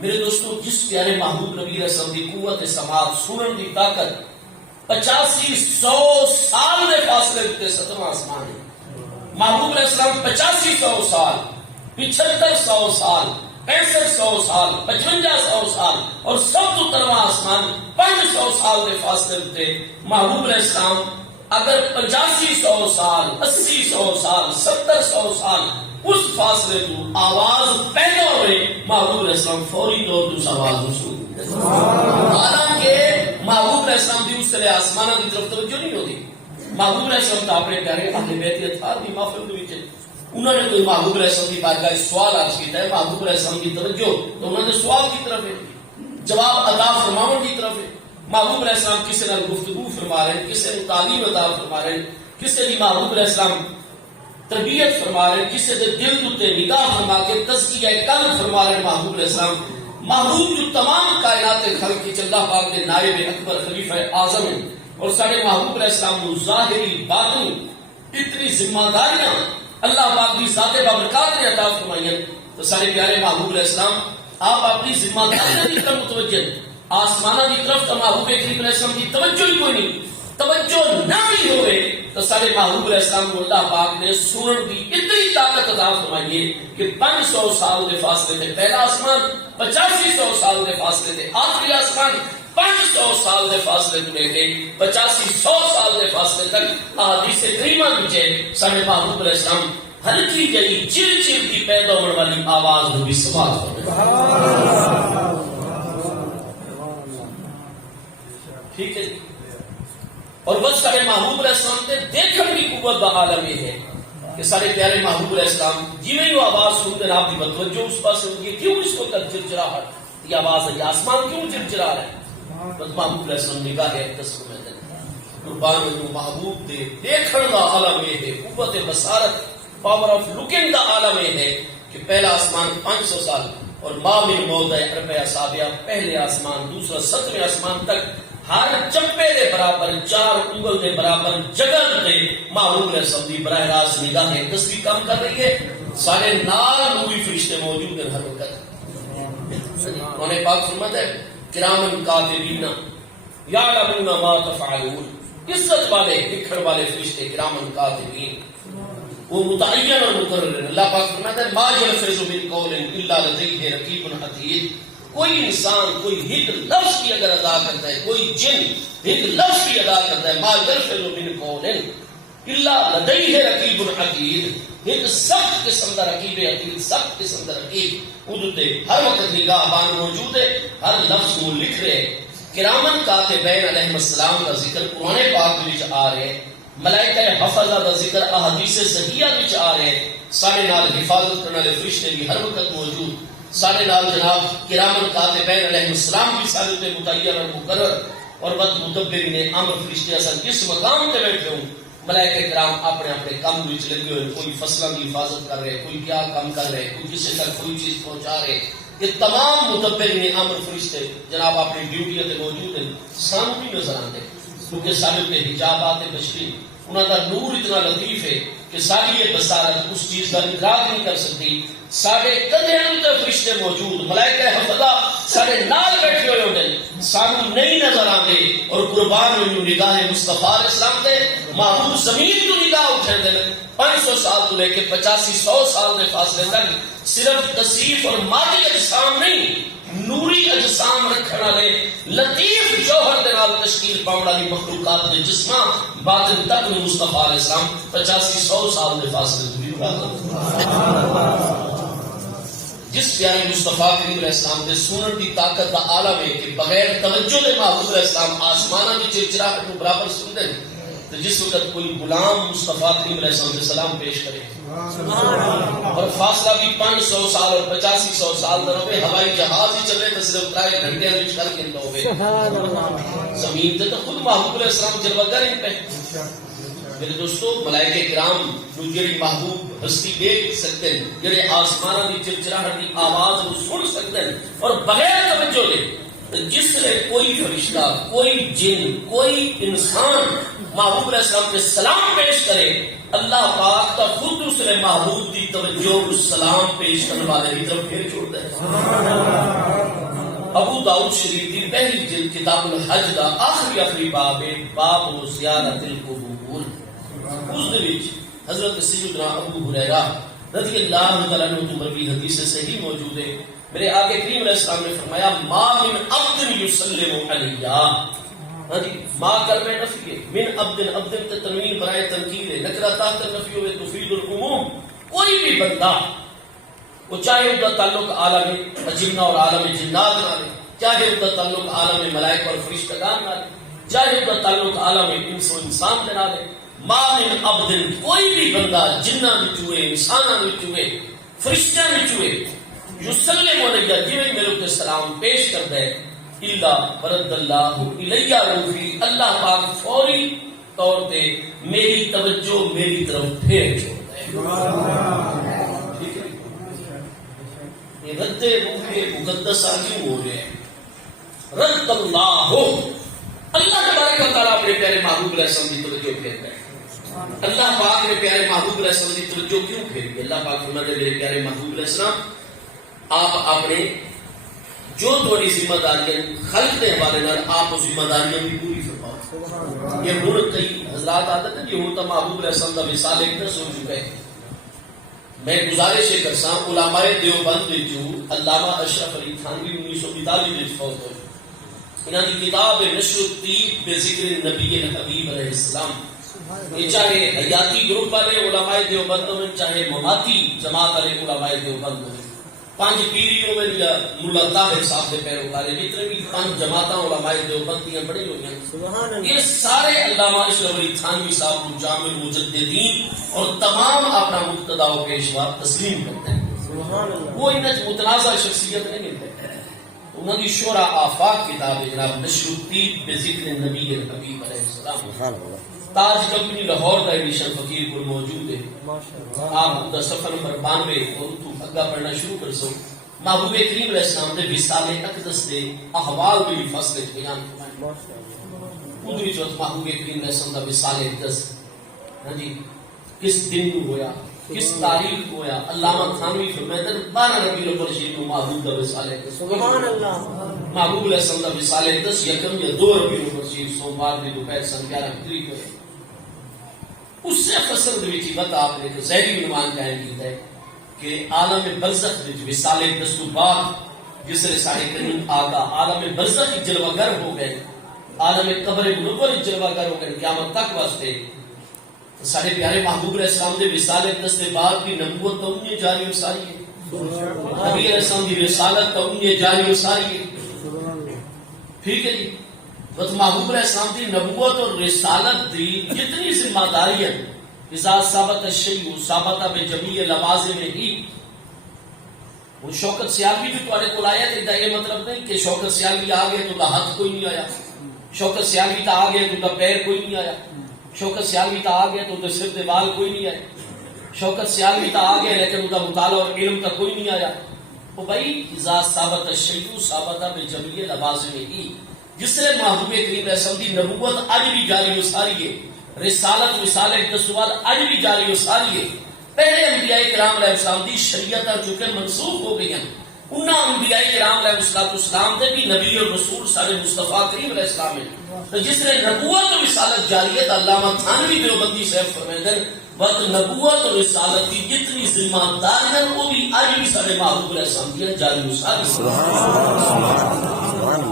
میرے دوستوں، جس پیارے محبوب نبی علیہ السلام کی قوت سماعت سنن کی طاقت 85-100 سال کے فاصلے اتنے 7واں آسمان ہے. محبوب علیہ السلام 85-100 سال، 75-100 سال، 65-100 سال، 55-100 سال اور سب تو ترواں آسمان 500 سال کے فاصلے اتنے. محبوب علیہ السلام اگر 85-100 سال، 80-100 سال، 70-100 سال اس فاصلے تو آواز پیدا ہوئے، محبوب علیہ السلام فوری طور پر اس آواز کو سن. حالانکہ محبوب علیہ السلام دی اس طرح آسمانہ کی طرف توجہ نہیں ہوتی. محبوب علیہ السلام تو اپنے پیارے اہل بیت اطہار دی محفل کے وچ انہوں نے کوئی محبوب علیہ السلام کی بارگاہ سوال عرض کیتا ہے، محبوب علیہ السلام کی توجہ تو انہوں نے سوال کی طرف ہے، جواب عطا فرماون کی طرف ہے۔ محبوب علیہ السلام کسی نے گفتگو فرما رہے ہیں، کسی نے تعلیم عطا فرما رہے ہیں، کسی نے محبوب علیہ السلام تربیت فرما رہے ہیں، کسی نے دل تے نگاہ فرما کے تزکیہ قلب فرما رہے ہیں۔ محبوب علیہ السلام محبوب جو تمام کائنات خلق کی اللہ پاک کے نائب اکبر خلیفہ اعظم ہیں، اور سارے محبوب علیہ السلام کو ظاہری باطنی اتنی ذمہ داریاں اللہ پاک کی ذات بابرکات نے عطا فرمائی ہیں، تو سارے پیارے محبوب علیہ السلام آپ اپنی ذمہ داریاں کی طرف متوجہ، آسمانہ کی طرف تو محبوب کریم علیہ السلام کی توجہ ہی کوئی نہیں، توجہ نہ بھی ہوئے تو سارے محبوب علیہ السلام کو اللہ پاک نے سنن کی اتنی طاقت عطا فرمائی ہے کہ 500 سال کے فاصلے سے پہلا آسمان، 8500 سال کے فاصلے سے آخری آسمان، 500 سال کے فاصلے سے لے کے 8500 سال کے فاصلے تک احادیث کریمہ وچے سارے محبوب علیہ السلام ہلکی جئی چر چر کی پیدا ہونے والی آواز کو بھی سماعت فرمائی۔ ٹھیک ہے، اور بس سارے محبوب علیہ السلام نے دیکھن کی قوت کا عالم یہ ہے کہ سارے پیارے محبوب علیہ السلام جی میں وہ آواز سنتے ہیں، آپ کی توجہ اس پاس ہوگی، کیوں اس کو تک چرچراہٹ یہ آواز ہے، یہ آسمان کیوں چرچرا رہا ہے؟ بس محبوب علیہ السلام نگاہ ہے تسلیم ہے قربان محبوب دے دیکھن کا عالم یہ ہے، قوت بصارت پاور آف لکنگ کا عالم یہ ہے کہ پہلا آسمان 500 سال اور ما من موضع اربع اصابع، پہلے آسمان دوسرا 7ویں آسمان تک ہر چپے دے برابر 4 انگل دے برابر جگہ دے محبوب علیہ السلام دی براہ راست نگاہ تصویر کام کر رہی ہے، سارے نال نوری فرشتے موجود ہیں ہر وقت۔ انہوں نے پاک فرماتا ہے کرامن کاتبین یعلمون ما تفعلون، عزت والے لکھن والے فرشتے کرامن کاتبین وہ متعین اور مقرر ہیں۔ اللہ پاک فرماتا ہے ما یلفظ من قول الا لدیہ رقیب عتید، کوئی انسان کوئی ایک لفظ بھی اگر ادا کرتا ہے، کوئی جن ایک لفظ بھی ادا کرتا ہے، ما یلفظ من قول الا لدیہ رقیب عتید، ایک سخت قسم کا رقیب عتید، سخت قسم کا رقیب ادھر ہر وقت نگاہ بان موجود ہے، ہر لفظ کو لکھ رہے۔ کرامن کاتبین علیہ السلام کا ذکر قرآن پاک وچ آ رہے، ملائکہ حفظہ کا ذکر احادیث صحیحہ وچ آ رہے، سارے نال حفاظت کرنے والے فرشتے بھی ہر وقت موجود، سارے نال جناب کرامن کاتبین علیہ السلام بھی سارے تے متعین اور مقرر، اور بد مدبرین امر فرشتے اصل جس مقام تے بیٹھے ہوں ملائکہ کرام اپنے اپنے کام وچ لگے ہوئے، کوئی فصلوں کی حفاظت کر رہے، کوئی کیا کام کر رہے، کوئی کسی تک کوئی چیز پہنچا رہے، یہ تمام مدبرین امر فرشتے جناب اپنی ڈیوٹیاں تے موجود ہیں، سانو بھی نظر آتے کیونکہ سارے تے حجابات بشری، انہوں کا نور اتنا لطیف ہے کہ ساری یہ بصارت اس چیز کا ادراک نہیں کر سکتی، سارے کدھیاں تے فرشتے موجود، ملائکہ حفظہ سارے نال بیٹھے ہوئے ہوتے ہیں، سانو نہیں نظر آتے، اور قربان میں نگاہ مصطفیٰ علیہ السلام دے محبوب زمین کو نگاہ اٹھے دے 500 سال تو لے کے 8500 سال کے فاصلے تک صرف تصیف اور مادی اجسام نہیں، نوری اجسام رکھنے والے لطیف جوہر دے نال تشکیل پاؤن والی مخلوقات دے جسماں باطن تک مصطفیٰ علیہ السلام 8500 سال کے فاصلے تو جس پیارے مصطفیٰ کریم علیہ السلام کے سنن کی طاقت کا عالم ہے کہ بغیر توجہ دے محبوب علیہ السلام آسمانہ کی چرچراہٹ کو برابر سنتے ہیں، تو جس وقت کوئی غلام مصطفیٰ کریم علیہ السلام کے سلام پیش کرے اور فاصلہ بھی 500 سال اور 8500 سال نہ ہوئے، ہوائی جہاز ہی چلے تو صرف 3 گھنٹے وچ کر کے ہوئے، زمین تے تو خود محبوب علیہ السلام جلوگر ہیں پہ۔ میرے دوستو ملائکہ کرام جو جڑی محبوب ہستی دیکھ سکتے ہیں، جڑے آسمانہ کی چرچراہٹ کی آواز کو سن سکتے ہیں اور بغیر توجہ دے، جس نے کوئی فرشتہ کوئی جن کوئی انسان محبوب علیہ السلام کے سلام پیش کرے، اللہ پاک کا خود دوسرے محبوب کی توجہ اس سلام پیش کرنے والے کی طرف پھیر چھوڑ دے۔ ابو داؤد شریف کی پہلی جلد کتاب الحج کا آخری باب ہے، باب زیارت القبور، اس وچ حضرت سیدنا ابو ہریرہ رضی اللہ تعالیٰ عنہ تو مروی حدیث صحیح موجود ہے، میرے آقا کریم علیہ السلام نے فرمایا ما من عبد یسلم علیہ، ما کلمہ نفی ہے، من عبد تے تنوین برائے تنکیر ہے، نکرہ تحت نفی ہوئے تفید العموم، کوئی بھی بندہ وہ چاہے اس کا تعلق عالم جنہ اور عالم جنات نہ لے، چاہے اس کا تعلق عالم ملائکہ اور فرشتگان نہ لے، چاہے اس کا تعلق عالم انس و انسان نہ لے، ما من عبد کوئی بھی بندہ جنہ وچوں انساناں وچوں فرشتیاں وچوں یسلم علیہ جویں میرے تے سلام پیش کردا ہے الا برد اللہ الیہ روحی اللہ پاک فوری طور پہ میری توجہ میری طرف پھیر چھوڑتا ہے. یہ رد روح مقدسہ کیوں ہو رہے ہیں؟ رد اللہ اللہ تبارک و تعالیٰ اپنے پیارے محبوب علیہ السلام کی توجہ پھیرتا ہے. اللہ پاک نے پیارے محبوب علیہ السلام کی توجہ کیوں پھیری؟ اللہ پاک فرماتے ہیں میرے پیارے محبوب علیہ السلام آپ اپنے جو تھوڑی ذمہ داریاں خلق کے حوالے نال آپ ذمہ داریاں بھی پوری فرماؤ. یہ ہن کئی حضرات عادت ہے کہ ہن تو محبوب علیہ السلام کا وصال ایک دس ہو چکا ہے. میں گزارش کرساں علماء دیوبند وچوں علامہ اشرف علی تھانوی 1942 وچ فوت ہوئے. انہاں دی کتاب نشر الطیب بذکر نبی الحبیب علیہ السلام یہ چاہے حیاتی گروپ والے علماء دیوبند میں چاہے مماتی جماعت والے علماء دیوبند میں پانچ پیریوں میں ملا طاہر صاحب کے پیروکارے جتنے بھی پانچ جماعتاں علماء دیوبندیاں بڑی ہوئی ہیں یہ سارے علامہ اشرف علی تھانوی صاحب کو جامع مجددین اور تمام اپنا مقتدا و پیشوا تسلیم کرتے ہیں. وہ انہیں متنازع شخصیت نہیں ملتے. انہوں نے شورا آفاق کتاب جناب نشر الطیب بذکر نبی الحبیب علیہ السلام تاج کمپنی لاہور کا ایڈیشن فقیر کو موجود ہے. آپ دا صفحہ نمبر 92 اور تو اگا پڑھنا شروع کر سو. محبوب کریم علیہ السلام دے وصال اقدس دے احوال بھی فصل بیان فرمائے. اندری جو محبوب کریم علیہ السلام دا وصال اقدس ہاں جی کس دن کو ہویا کس تاریخ کو ہویا. علامہ تھانوی فرماتے ہیں 12 ربیع الاول شریف کو محبوب دا وصال اقدس. سبحان اللہ. محبوب علیہ السلام دا وصال اقدس یکم یا 2 ربیع الاول شریف سوموار دی دوپہر سن 11 ہجری کو ہے. اس سے فصل دے وچ بات آپ نے ایک ظاہری عنوان قائم کیتا ہے کہ عالم برزخ وچ وصال اقدس تو بعد جس طرح سارے کریم آقا عالم برزخ جلوہ گر ہو گئے عالم قبر منور جلوہ گر ہو گئے قیامت تک واسطے سارے پیارے محبوب علیہ السلام دے وصال اقدس کے بعد بھی نبوت تو انہیں جاری و ساری ہے. نبی علیہ السلام کی رسالت تو انہیں جاری و ساری ہے. ٹھیک ہے جی. بس محبوب علیہ السلام کی نبوت اور رسالت دی جتنی ذمہ داری ہے اذا ثابت الشیء ثابت بجمیع لوازمہ ہی. وہ شوکت سیالوی بھی تمہارے کو آیا تھا. یہ مطلب نہیں کہ شوکت سیالوی آ گئے تو ہاتھ کوئی نہیں آیا. شوکت سیالوی تا آ گئے تو پیر کوئی نہیں آیا. شوکت سیالوی تا آ گئے تو سر تے بال کوئی نہیں آئے. شوکت سیالوی تا آ گئے لیکن ان کا مطالعہ اور علم تک کوئی نہیں آیا. وہ بھائی اذا ثابت الشیء ثابت بجمیع لوازمہ ہی. جس طرح محبوب کریم علیہ السلام کی نبوت اج بھی جاری و ساری ہے. رسالت وصال اقدس کے بعد اج بھی جاری و ساری ہے. پہلے انبیاء کرام علیہ السلام کی شریعت چونکہ منسوخ ہو گئی ہیں. انہاں انبیاء کرام علیہ السلام دے بھی نبی اور رسول سارے مصطفیٰ کریم علیہ السلام ہیں. تو جس طرح نبوت اور رسالت جاری ہے علامہ تھانوی دیوبندی صاحب فرماتے ہیں وقت نبوت اور رسالت کی جتنی ذمہ داریاں وہ بھی اج بھی سارے محبوب علیہ السلام کی جاری و ساری.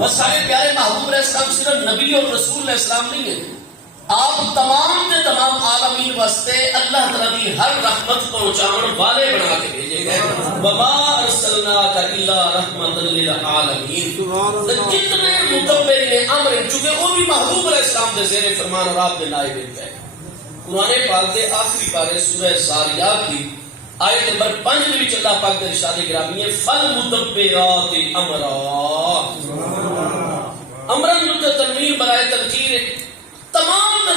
بس سارے پیارے محبوب علیہ السلام صرف نبی اور رسول علیہ السلام نہیں ہے. آپ تمام کے تمام عالمین واسطے اللہ تعالیٰ کی ہر رحمت پہنچانے والے بنا کے بھیجے گئے. وما ارسلناک الا رحمۃ للعالمین. جتنے مدبرین امر چونکہ وہ بھی محبوب علیہ السلام کے زیر فرمان اور آپ کے نائب ہیں. قرآن پاک کے آخری پارے سورہ زاریات کی آیت نمبر 5 میں اللہ پاک کے ارشاد گرامی ہے فالمدبرات امرا. امرن تنوین برائے تذکیر تمام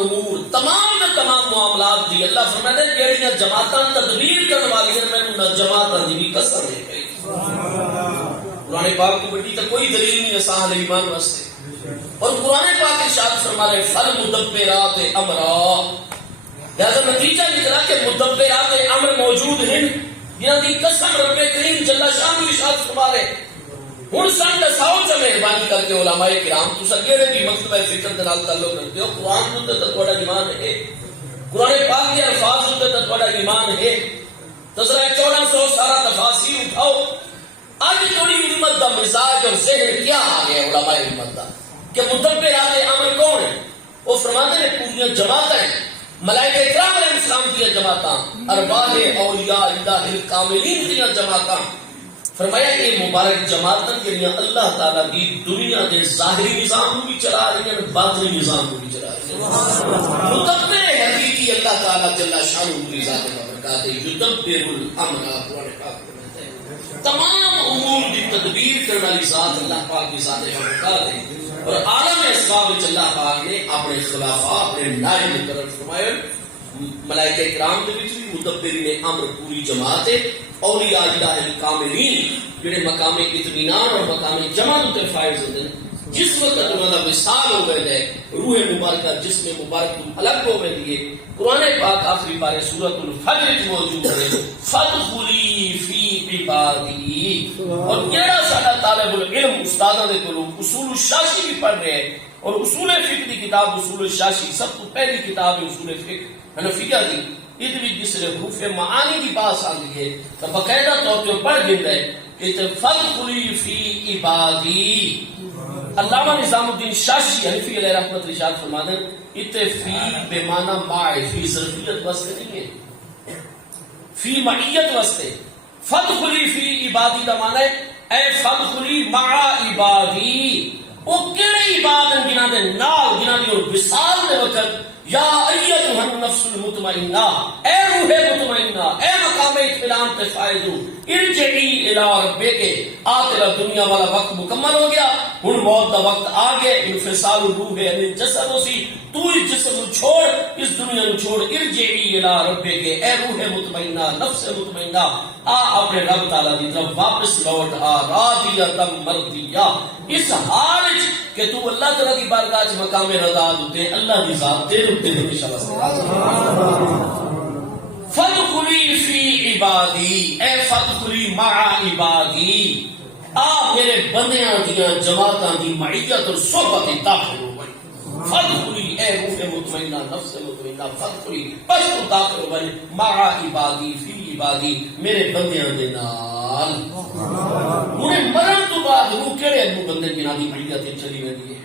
امور تمام معاملات دی اللہ فرماتے ہیں جڑیاں جماعتاں تدبیر کرنے والی میں نہ جماعتاں دی بھی قسم ہے گئی. قرآن پاک کو بڑی تو کوئی دلیل نہیں ہے اہل ایمان واسطے. اور قرآن پاک ارشاد فرما رہے فالمدبرات امرا. لہذا نتیجہ نکلا کہ مدبرات امر موجود ہیں جنہاں دی قسم رب کریم جل شانہ ارشاد فرما رہے. ہن سن دساؤ چ مہربانی کر کے علماء کرام تساں جڑے بھی مکتبہ فکر دے نال تعلق رکھتے ہو قرآن تے تہاڈا ایمان ہے. قرآن پاک کے الفاظ تے تہاڈا ایمان ہے. تذرا 1400 سارا تفاسیر اٹھاؤ. اج تھوڑی امت دا مزاج اور ذہن کیا آ گیا علماء امت دا کہ مدبرات امر کون ہے؟ وہ فرماتے ہیں پوری جماعتیں ہیں. ملائکہ کرام علیہ السلام کی جماعتاں ارواح اولیاء الہ الکاملین کی جماعتاں. فرمایا یہ مبارک جماعتاں جڑیاں اللہ تعالیٰ دی دنیا دے ظاہری نظام کو بھی چلا رہی ہیں، باطنی نظام کو بھی چلا رہی ہیں. مدبر حقیقی اللہ تعالیٰ جل شانہ کی ذات برکات ہے. یدبر الامر قرآن پاک میں ہے. تمام امور کی تدبیر کرنے والی ذات اللہ پاک کی ذات برکات ہے. اور عالم اسباب وچ اللہ پاک نے اپنے خلافہ اپنے نائب مقرر فرمائے. ملائکہ کرام دے وچ بھی مدبرین امر پوری جماعت ہے. اولیاء اللہ الکاملین جڑے مقام اطمینان اور مقام جمال تے فائز ہوتے ہیں. جس وقت انہوں کا وصال ہو گئے روح مبارکہ جسم مبارک الگ ہو گئے دیے. قرآن پاک آخری بارے سورۃ الفجر موجود ہے فادخلی فی عبادی. اور جڑا سارا طالب العلم استاداں دے کولوں اصول الشاشی بھی پڑھ رہے ہیں، اور اصول فقہ دی کتاب اصول الشاشی سب تو پہلی کتاب ہے اصول فقہ حنفیہ دی. یہ بھی جس نے حروف معانی کی بات آتی ہے تو باقاعدہ طور پہ پڑھ دیتا ہے کہ فادخلی فی عبادی. علامہ نظام الدین شاشی حنفی علیہ رحمت ارشاد فرماتے ہیں اتفی بے معنی ماء فی ظرفیت واسطے نہیں ہے، فی معیت واسطے. فادخلی فی عبادی کا معنی ہے اے فادخلی مع عبادی. وہ کیڑے عبادت جنہاں دے نال جنہاں دی وصال دے وقت یا ایتھا النفس المطمئنہ اے روح مطمئنہ اے مقام اطمینان تے فائز ہو ارجعی الی ربک. آ تیرا دنیا والا وقت مکمل ہو گیا، ہن موت دا وقت آ گیا. انفصال الروح یعنی جسد اسی تو اس جسم چھوڑ اس دنیا نو چھوڑ. ارجعی الی ربک اے روح مطمئنہ نفس مطمئنہ آ اپنے رب تعالی دی طرف واپس لوٹ آ راضیہ مرضیہ اس حال کہ تو اللہ تعالی کی بارگاہ وچ مقام رضا دے اللہ دی ذات دے تے ہمیشہ واسطے. فادخلی فی عبادی اے فادخلی مع عبادی. آ میرے بندیاں دیاں جماعتاں دی معیت اور صحبت داخل ہو گئی. فادخلی اے روح مطمئنہ نفس مطمئنہ فادخلی بس تو داخل ہو گئی مع عبادی فی عبادی میرے بندیاں دے نال. انہیں مرن تو بعد روح کیڑے ابو بندے جنہاں دی معیت چلی ویندی ہے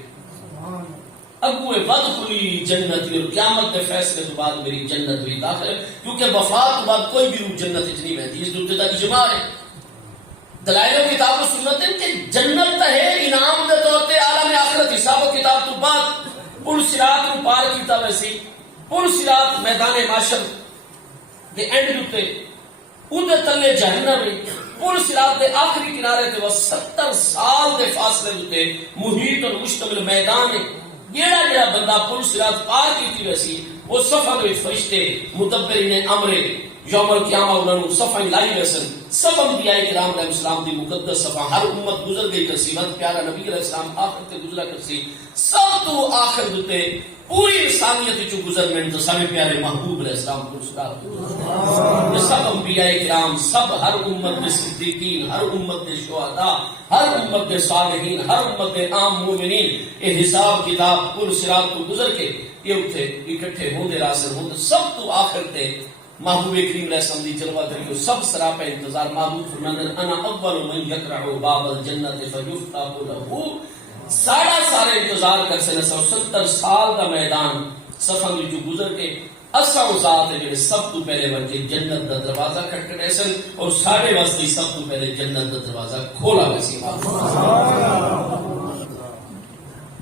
ابو وادخلی جنتی. اور قیامت کے فیصلے کے بعد میری جنت بھی داخل ہے، کیونکہ وفات کے بعد کوئی بھی روح جنت وچ نہیں ویندی. اس دوتے دا اجماع ہے. دلائل و کتاب و سنت ہے کہ جنت ہے انعام دے طور تے عالم آخرت حساب و کتاب تو بعد پل صراط کو پار کیتا. ویسی پل صراط میدان معاشر دے اینڈ دوتے اودے تلے جہنم ہے. پل صراط دے آخری کنارے تے وہ 70 سال دے فاصلے دوتے محیط اور مشتمل میدان ہے. جیڑا بندہ پل صراط پار کیتی ویسی وہ صفحہ وچ فرشتے مدبرین امر یوم القیامہ انہاں نوں صفحہ لائی ویسن. سب انبیاء کرام علیہ السلام دی مقدس صفحہ ہر امت گزر گئی کرسی. بہت پیارا نبی علیہ السلام آخر تے گزرا کرسی. سب تو آخر دوتے پوری انسانیت چو گزرنے تو سارے پیارے محبوب علیہ السلام کو صدا. سب انبیاء کرام سب ہر امت دے صدیقین ہر امت دے شہداء ہر امت دے صالحین ہر امت دے عام مومنین یہ حساب کتاب پل صراط کو گزر کے یہ اتھے اکٹھے ہوندے راسر ہوندے. سب تو آخر تے محبوب کریم علیہ السلام دی جلوہ دریو سب سراپا انتظار. محبوب فرماندے انا اول من یقرع باب الجنت فیفتح لہ. سارے انتظار کر سے 70 سال کا میدان سفر میں جو گزر کے اساں ذات ہے جڑے سب تو پہلے ورگے جنت دا دروازہ کھٹکڑے سن اور سارے واسطے سب تو پہلے جنت دا دروازہ کھولا ویسی.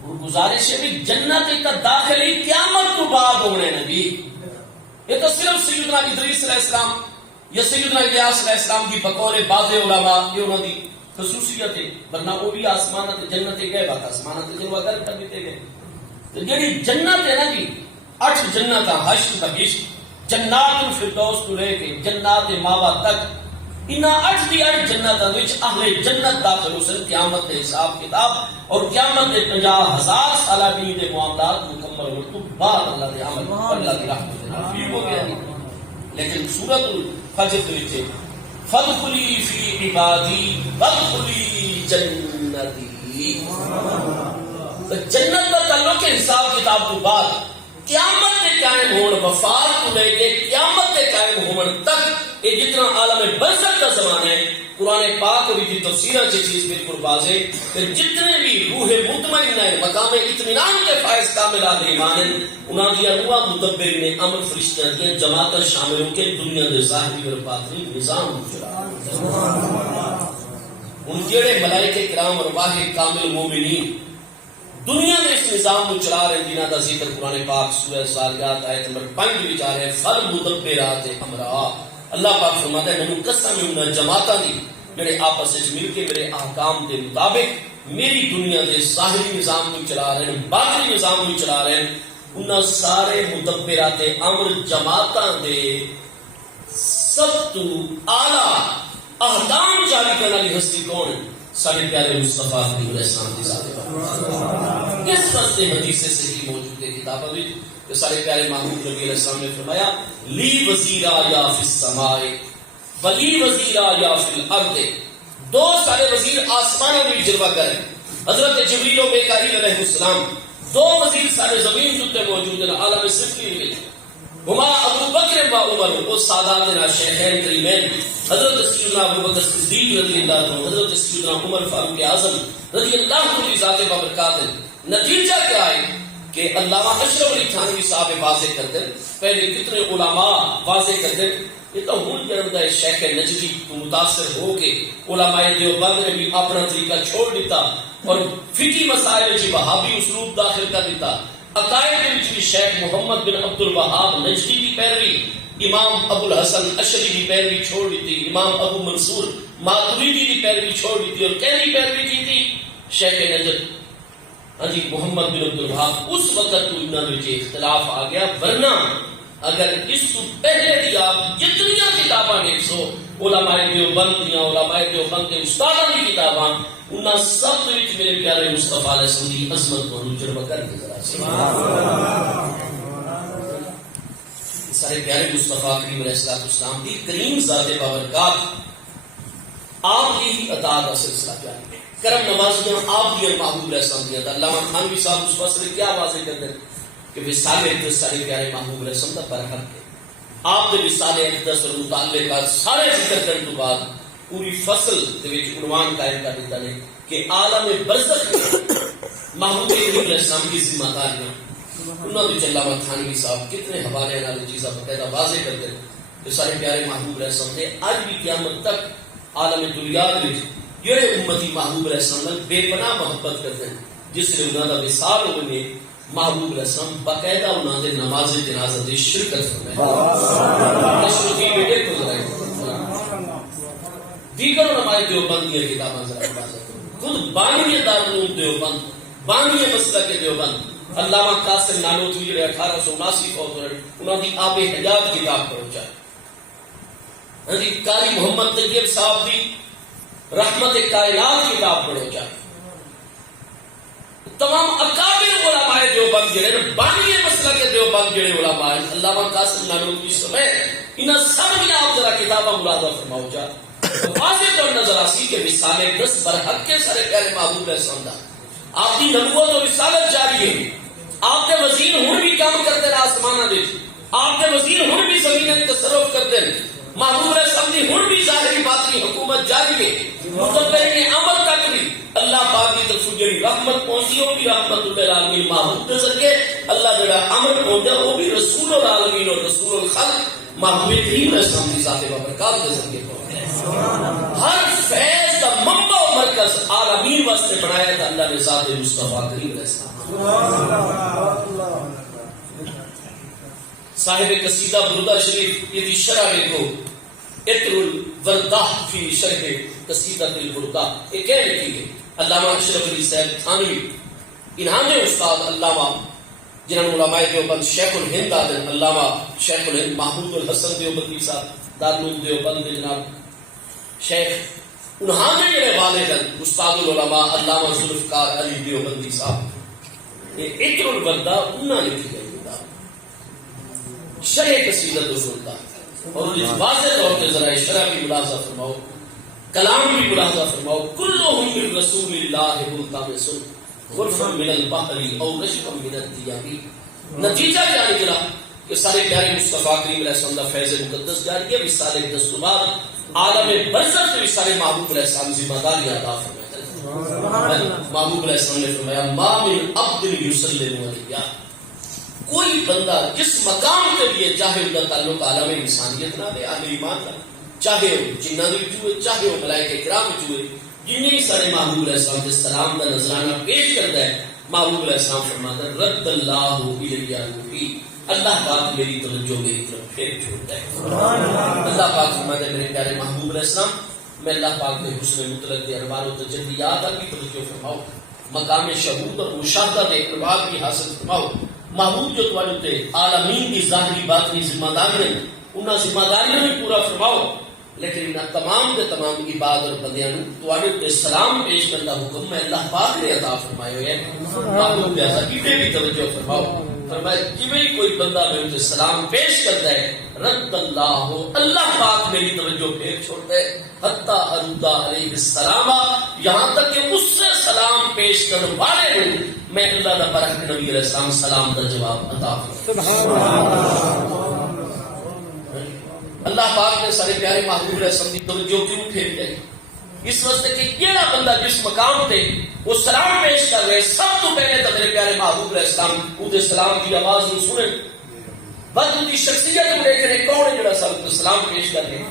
اور گزارش ہے بھی جنت کا داخلی قیامت تو بعد ہونے نبی. یہ تو صرف سیدنا ادریس علیہ السلام یا سیدنا الیاس علیہ السلام کی بقول بعض علماء یہ انہوں دی خصوصیت ہے، ورنہ وہ بھی آسمانات جنت گئے بات آسمانات جلوہ گر کر دیتے گئے. تو جڑی جنت ہے نا جی 8 جنت حشر کا بشت جنات الفردوس تو لے کے جنات ماوا تک انہاں 8 دی 8 جنتاں وچ اہل جنت داخل ہو سن. قیامت کے حساب کتاب اور قیامت کے 50,000 سالہ بھی دے معاملات مکمل ہونے تو بعد اللہ دے عمل اللہ کی رحمت سے نصیب ہو گیا. لیکن سورۃ الفجر وچ فادخلی فی عبادی وادخلی جنتی. جنت کا تعلق حساب کتاب تو بعد قیامت کے قائم ہون وفات کو لے کے قیامت کے قائم ہون تک یہ جتنا عالم برزخ کا زمانہ ہے قرآن پاک بھی کی تفسیرہ سے چیز بالکل واضح کہ جتنے بھی روح مطمئن ہے مقام اطمینان کے فائز کامل آدھے ایمان ہیں انہاں کی انواع مدبرین امر فرشتیاں کی جماعت شامل ہو کے دنیا دے ظاہری اور باطنی نظام چلا. ان جڑے ملائکے کرام اور واحد کامل مومنین دنیا میں اس نظام کو چلا رہے ہیں جنہاں دا ذکر قرآن پاک سورہ زاریات آیت نمبر 5 وچ آ رہے ہیں فالمدبرات امرا. اللہ پاک فرماتا ہے مینوں قسم ہے انہاں جماعتاں دی جڑے آپس وچ مل کے میرے احکام دے مطابق میری دنیا دے ظاہری نظام کو چلا رہے ہیں باطنی نظام کو چلا رہے ہیں. انہاں سارے مدبرات امر جماعتاں دے سب تو اعلی احکام جاری کرنے والی ہستی کون ہے؟ سارے پیارے مصطفیٰ علیہ السلام کی ذات پاک. اس واسطے حدیث سے صحیح موجود ہے کتابوں میں کہ سارے پیارے محبوب نبی علیہ السلام نے فرمایا لی وزیرا یا فی السماء ولی وزیرا یا فی الارض. دو سارے وزیر آسمانوں میں جلوہ کریں حضرت جبریل و میکائیل علیہ السلام. دو وزیر سارے زمین جتے موجود ہیں عالم صفی میں ہما ابو بکر و عمر وہ ساداتنا شیخین کریمین حضرت سیدنا ابو بکر صدیق رضی اللہ عنہ حضرت سیدنا عمر فاروق اعظم رضی اللہ عنہ ذات بابرکات. نتیجہ کیا ہے کہ علامہ اشرف علی تھانوی صاحب واضح کرتے ہیں پہلے کتنے علماء واضح کرتے ہیں یہ تو ہن جڑا شیخ نجدی کو متاثر ہو کے علماء دیوبند نے بھی اپنا طریقہ چھوڑ دیتا اور فقہی مسائل میں وہابی اسلوب داخل کر دیتا. عقائد کے شیخ محمد بن عبد الوہاب نجدی کی پیروی امام ابو الحسن اشعری کی پیروی چھوڑ دی تھی امام ابو منصور ماتریدی کی پیروی چھوڑ دی تھی اور کہنی پیروی کی تھی شیخ نجد ہاں جی محمد بن عبد الوہاب. اس وقت تو انہوں نے اختلاف آ گیا ورنہ اگر اس تو پہلے بھی آپ جتنی کتاباں نے سو علماء دیوبند یا علماء دیوبند کے استادوں کی کتاباں انہاں سب وچ میرے پیارے مصطفیٰ علیہ السلام کی عظمت کو تجربہ کر کے ذرا سارے پیارے مصطفیٰ کریم علیہ السلام کی کریم ذات بابرکات آپ کی عطا کا سلسلہ جاری ہے. کرم نوازیاں آپ کی اور محبوب علیہ السلام کی. علامہ تھانوی صاحب اس فصل کیا واضح کرتے ہیں کہ وصال اقدس سارے پیارے محبوب علیہ السلام کا برحق ہے. آپ کے وصال اقدس اور متعلقات سارے ذکر کرنے تو بعد پوری فصل کے وچ عنوان قائم کر دیتا ہے کہ عالم برزخ میں محبوب کریم علیہ السلام کی ذمہ داریاں انہوں نے علامہ تھانوی صاحب کتنے حوالے والے چیزیں باقاعدہ واضح کرتے ہیں کہ سارے پیارے محبوب علیہ السلام نے آج بھی قیامت تک عالم دنیا میں جڑے امتی محبوب علیہ السلام بے پناہ محبت کرتے ہیں جس نے انہوں کا وصال ہونے محبوب علیہ السلام باقاعدہ انہوں نے نماز جنازہ دی شرکت فرمائی. دیگر علماء دیوبند کی کتابیں ذرا واضح کرو. خود بانوی دارالعلوم دیوبند بانوی مسلک دیوبند علامہ قاسم نانوتوی جڑے 1879 فوت ہوئے انہوں نے آب حیات کتاب پہنچا. ہاں جی قاری محمد طیب صاحب دی رحمت کائنات کتاب پڑھو جائے. تمام اکابر علماء دیوبند جڑے بانوی مسلک دیوبند جڑے علماء علامہ قاسم نانوتوی سمیت انہاں سب نے آپ ذرا کتاباں ملاحظہ فرماؤ جا واضح طور نظر آسی کہ وصال اقدس برحق کے سارے پیارے محبوب علیہ السلام دا آپ کی نبوت اور رسالت جاری ہے. آپ کے وزیر ہن بھی کام کرتے ہیں آسمانہ دے آپ کے وزیر ہن بھی زمین میں تصرف کرتے ہیں. محبوب علیہ السلام کی ہن بھی ظاہری باطنی حکومت جاری ہے. متبرین امر تک بھی اللہ پاک کی طرف جڑی رحمت پہنچی وہ بھی رحمت للعالمین محبوب کے ذریعے اللہ جڑا امر پہنچا وہ بھی رسول العالمین اور رسول الخلق محبوب کریم علیہ السلام کی ذات بابرکات کے ذریعے پہنچا. ہر فیض کا منبع و مرکز عالمین واسطے بنایا تھا اللہ نے ذات مصطفیٰ کریم علیہ السلام. صاحب قصیدہ بردہ شریف یہ شرح دیکھو عطر الوردہ فی شرح قصیدہ البردہ یہ کہہ لکھی ہے علامہ اشرف علی صاحب تھانوی. انہاں نے استاد علامہ جنہوں نے علماء دیوبند شیخ الہند آدھے علامہ شیخ الہند محمود الحسن دیوبندی صاحب دارالعلوم دیوبند جناب شیخ انہاں نے جڑے والد ہیں استاد العلماء علامہ ذوالفقار علی دیوبندی صاحب یہ عطر الوردہ انہاں نے لکھی گئی کتاب شرح قصیدہ البردہ. اور واضح طور پہ ذرا شرح بھی ملاحظہ فرماؤ کلام بھی ملاحظہ فرماؤ. کلہم من رسول اللہ ملتمس غرفا من البحر او نشفا من الدیاب. نتیجہ کیا نکلا کہ سارے پیارے مصطفیٰ کریم علیہ السلام کا فیض مقدس جاری ہے. وصال اقدس کے بعد عالم برزخ میں سارے محبوب علیہ السلام ذمہ داری عطا فرمائے. محبوب علیہ السلام نے فرمایا ما من عبد یسلم علیہ کوئی بندہ جس مقام کے لیے چاہے ان کا تعلق عالم انسانیت نہ دے عالم ایمان نہ چاہے وہ جنہ وچ ہوئے چاہے وہ ملائکہ کرام وچ ہوئے جنہیں سارے محبوب علیہ السلام کے سلام کا نذرانہ پیش کرتا ہے، محبوب علیہ السلام فرماتا ہے رد اللہ الیہ روحی، اللہ پاک میری توجہ میری طرف پھیر چھوڑتا ہے۔ اللہ پاک فرماتا ہے میرے پیارے محبوب علیہ السلام، میں اللہ پاک کے حسن مطلق کے انوار و تجلیات کی توجہ فرماؤ، مقام شہود اور مشاہدہ کے انوار کی حاصل فرماؤ۔ محبوب جو تمہارے تے عالمین کی ظاہری باطنی ذمہ داری ہیں، انہاں ذمہ داریاں بھی پورا فرماؤ، لیکن انہاں تمام کے تمام عباد اور بندیاں تمہارے تے سلام پیش کرنے کا حکم میں اللہ پاک نے عطا فرمائے ہوئے ہیں۔ محبوب لہذا کتنے بھی توجہ فرماؤ، فرمایا کہ کوئی بندہ میرے تے سلام پیش کرتا ہے رد اللہ، اللہ پاک میری توجہ پھیر چھوڑتا ہے، حتی ارد علیہ السلام، یہاں تک کہ اس سے سلام پیش کرنے والے ہوں میں اللہ دا برحق نبی علیہ السلام سلام دا جواب عطا فرمایا۔ اللہ پاک نے سارے پیارے محبوب علیہ السلام کی توجہ کیوں پھیر گئی؟ اس واسطے کہ کیڑا بندہ جس مقام تے وہ سلام پیش کر رہے، سب تو پہلے تو میرے پیارے محبوب علیہ السلام اودے سلام کی آواز نو سنے، بعد اودی شخصیت کو دیکھ رہے کون ہے جڑا سلام پیش کر رہے۔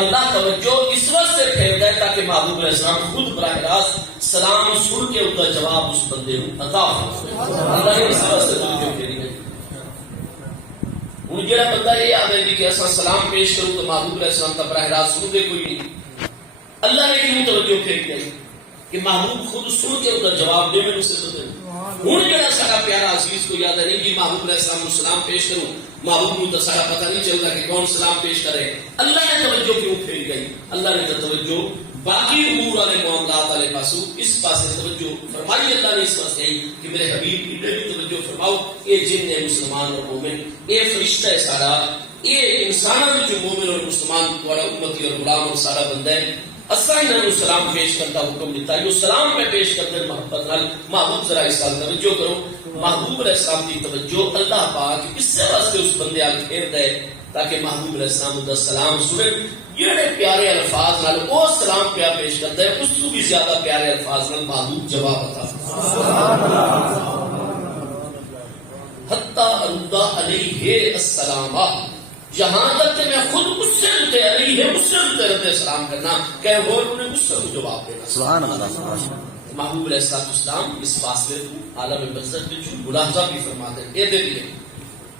اللہ توجہ اس واسطے پھیر گئے تاکہ محبوب علیہ السلام خود براہ راست سلام سن کے ان کا جواب اس بندے کو عطا فرمائے۔ اللہ نے اس واسطے توجہ پھیری گئی۔ ہوں جڑا بندہ یہ آدھے گی کہ ایسا سلام پیش کروں تو محبوب علیہ السلام کا براہ راست سن کے کوئی نہیں، اللہ نے کیوں توجہ پھیر گئی کہ محبوب خود سن کے ان کا جواب دے، میں اسے بدل ہوں جڑا سارا پیارا عزیز کو یاد ہے نہیں کہ محبوب علیہ السلام کو سلام پیش کروں، محبوب کو تو سارا پتہ نہیں چلتا کہ کون سلام پیش کرے، اللہ نے توجہ کیوں پھیر گئی؟ اللہ نے توجہ باقی امور والے معاملات والے پاسوں اس پاسے توجہ فرمائی اللہ نے اس واسطے کہ میرے حبیب کی بھی توجہ فرماؤ، یہ جن ہے مسلمان اور مومن، یہ فرشتہ ہے سارا، یہ انسانوں جو مومن اور مسلمان تمہارا امتی اور غلام اور سارا بندہ ہے، اساں انہوں سلام پیش کرتا حکم دیتا ہے، جو سلام پہ پیش کرتے ہیں محبت نال محبوب ذرا اس سال توجہ کرو۔ محبوب علیہ السلام کی توجہ اللہ پاک اس سے واسطے اس بندے آل پھیرتا ہے تاکہ محبوب علیہ السلام کا سلام سنے، جڑے پیارے الفاظ نال وہ سلام پیا پیش کرتا ہے اس کو بھی زیادہ پیارے الفاظ نال محبوب جواب عطا حتی ارد علیہ السلام، یہاں تک کہ میں خود اس سے اٹھے علی ہے اس سے اٹھے رد سلام کرنا کہ اور انہیں اس سے جواب دینا۔ سبحان اللہ۔ محبوب علیہ السلام اس فاصلے کو عالم برزخ میں جو ملاحظہ بھی فرماتے ہیں، یہ دے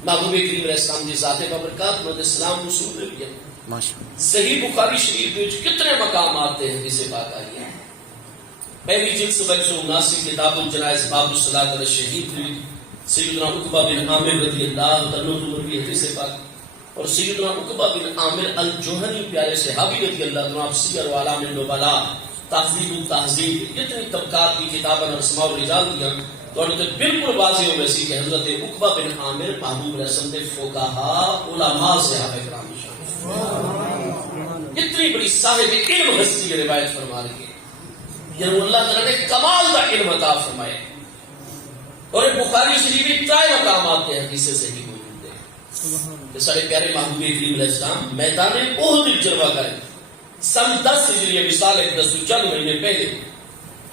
محبوب کریم علیہ السلام کی ذات بابرکات مد السلام رسول نے بھی صحیح بخاری شریف میں کتنے مقامات ہیں جسے پاک آئی ہے۔ پہلی جلد 779 کتاب الجنائز باب الصلاۃ علی الشہید سیدنا عقبہ بن عامر رضی اللہ عنہ کی حدیث پاک، اور سیدنا عقبہ بن عامر الجوہنی پیارے صحابی رضی اللہ عنہ، سیر و اعلام النبلاء، تہذیب التہذیب، جتنی طبقات کی کتابیں اور اسماء الرجال دیا تو بالکل واضح ہو ویسی کہ حضرت عقبہ بن عامر محبوب علیہ السلام کے فقہاء علماء صحابہ کرام شامل، اتنی بڑی صاحب علم ہستی کی روایت فرما رہی ہے، یعنی اللہ تعالیٰ نے کمال کا علم عطا فرمائے، اور بخاری شریف میں ترائے مقامات کے حدیث سے صحیح موجود ہے کہ سارے پیارے محبوب کریم علیہ السلام میدان احد جلوہ کرے سن 10 ہجری وصال 10 چند مہینے پہلے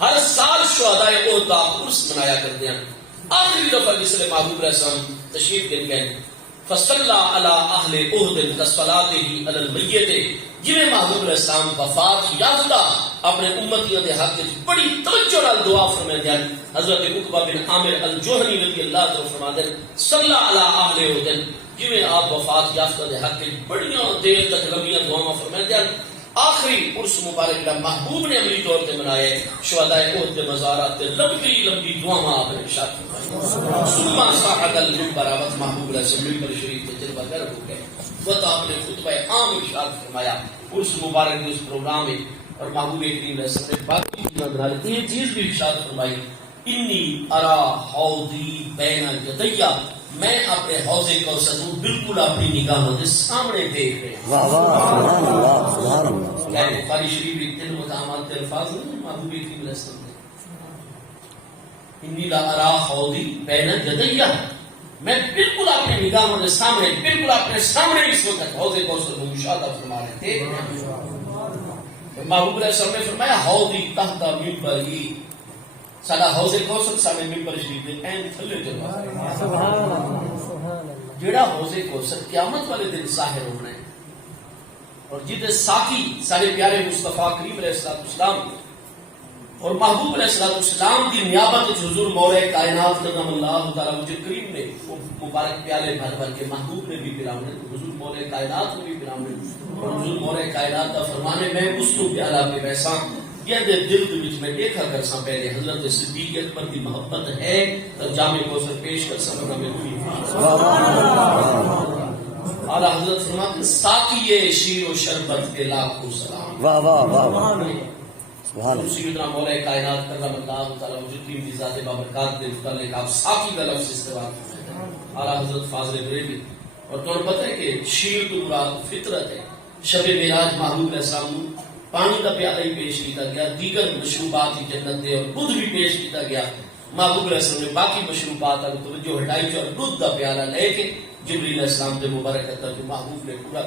ہر سال شہدائے احد کا عرس منایا کرتے ہیں۔ آخری دفعہ جس نے محبوب علیہ السلام تشریف لے گئے فصلی علی اہل احد کصلاۃہ علی المیت، جنہیں محبوب علیہ السلام وفات یافتہ اپنے امتیوں کے حق میں بڑی توجہ نال دعا فرمائے ہیں۔ حضرت عقبہ بن عامر الجوہنی رضی اللہ عنہ فرماتے ہیں صلی علی اہل احد، جنہیں آپ وفات یافتہ کے حق میں بڑی دیر تک لمبیاں دعاواں فرمائے ہیں۔ آخری عرس مبارک کا محبوب نے عملی طور پہ منائے، شہدائے احد کے مزارات تے لمبی لمبی دعاواں آپ نے ارشاد فرمائیں۔ ثم صعد المنبر، محبوب علیہ السلام منبر شریف تے جلوہ گر ہو گئے، وہ تو آپ نے خطبہ عام ارشاد فرمایا عرس مبارک کے اس پروگرام میں، اور محبوب کریم علیہ السلام نے باقی چیزیں یہ چیز بھی ارشاد فرمائی انی ارا حوضی بین یدیا، میں اپنے حوض کوثر کو بالکل اپنی نگاہوں کے سامنے دیکھ رہا ہوں۔ واہ واہ، سبحان اللہ، سبحان اللہ۔ کیا بخاری شریف میں تین مقامات کے الفاظ ہیں محبوب کریم علیہ السلام نے، انی لا ارا حوضی بین یدیا، میں بالکل اپنی نگاہوں کے سامنے، بالکل اپنے سامنے اس وقت حوض کوثر کو مشاہدہ فرما رہے تھے۔ محبوب علیہ السلام نے فرمایا حوضی تحت منبری، سارا حوض کوثر سامنے منبر شریف میں این تھلے جگہ، جڑا حوض کوثر قیامت والے دن ظاہر ہونا ہے، اور جدے ساقی سارے پیارے مصطفیٰ کریم علیہ السلام اور محبوب علیہ السلام کی نیابت حضور مولا کائنات کرم اللہ تعالی وجل کریم نے وہ مبارک پیالے بھر بھر کے محبوب نے بھی پلاونے، حضور مولا کائنات نے بھی پلاونے، اور حضور مولا کائنات کا فرمانے میں اس کو پیالہ پہ بیساں یہ دل کے وچ میں دیکھا کر سا پہلے حضرت صدیق اکبر کی محبت ہے تو جامع کوثر پیش کر سا میں کوئی اعلیٰ حضرت فرماتے ہیں ساقی شیر و شربت کے لاکھوں سلام۔ واہ واہ واہ واہ سبحان اللہ۔ سیدنا مولا کائنات کرم اللہ تعالی وجل کی ذات بابرکات کے متعلق آپ ساقی کا لفظ استعمال کرتے ہیں اعلیٰ حضرت فاضل بریلوی، اور تمہیں پتہ ہے کہ شیر تو مراد فطرت ہے۔ شب معراج محبوب علیہ السلام پانی کا پیالہ ہی پیش کیتا گیا، دیگر مشروبات کی جنت دے اور دودھ بھی پیش کیتا گیا۔ محبوب علیہ السلام نے باقی مشروبات اور توجہ ہٹائی جو دودھ کا پیالہ لے کے جبریل علیہ السلام کے مبارک جو محبوب نے پورا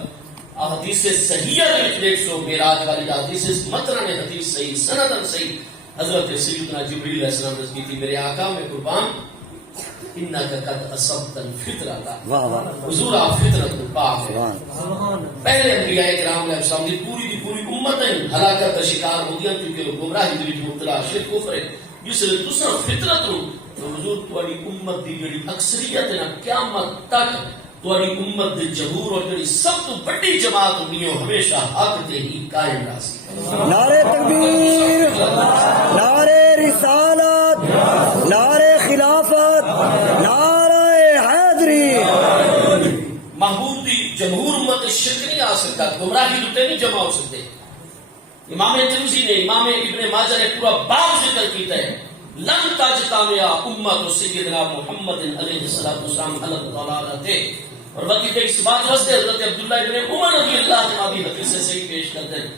حدیث صحیحہ کے 100 معراج والی حدیث متن نے حدیث صحیح سندن صحیح حضرت سیدنا جبریل علیہ السلام نے کی تھی میرے آقا میں قربان انک قد اصبت الفطرۃ، واہ واہ حضور آپ فطرت کو پاک ہے۔ پہلے انبیاء کرام علیہ السلام کی پوری امتیں ہلاکت کا شکار ہو گیا کیونکہ وہ گمراہی دے وچ مبتلا شرک کفر ہے، جس نے دوسرا فطرت نو تو حضور تواڈی امت دی جڑی اکثریت ہے نا قیامت تک تواڈی امت دے جمہور اور جڑی سب تو بڑی جماعت ہونی ہے ہمیشہ حق تے ہی قائم رہسی۔ نعرہ تکبیر، نعرہ رسالت، نعرہ خلافت، نعرہ حیدری۔ محبوب دی جمہور امت شرک نہیں آ سکتا، گمراہی لٹے نہیں جمع ہو سکتے۔ امام ترمذی نے امام ابن ماجہ نے پورا باب ذکر کیتا ہے لن تجتمع امت سیدنا محمد علیہ السلام علی الضلالۃ، اور باقی کہ اس بات واسطے حضرت عبداللہ ابن عمر رضی اللہ عنہ بھی حدیث سے صحیح پیش کرتے ہیں۔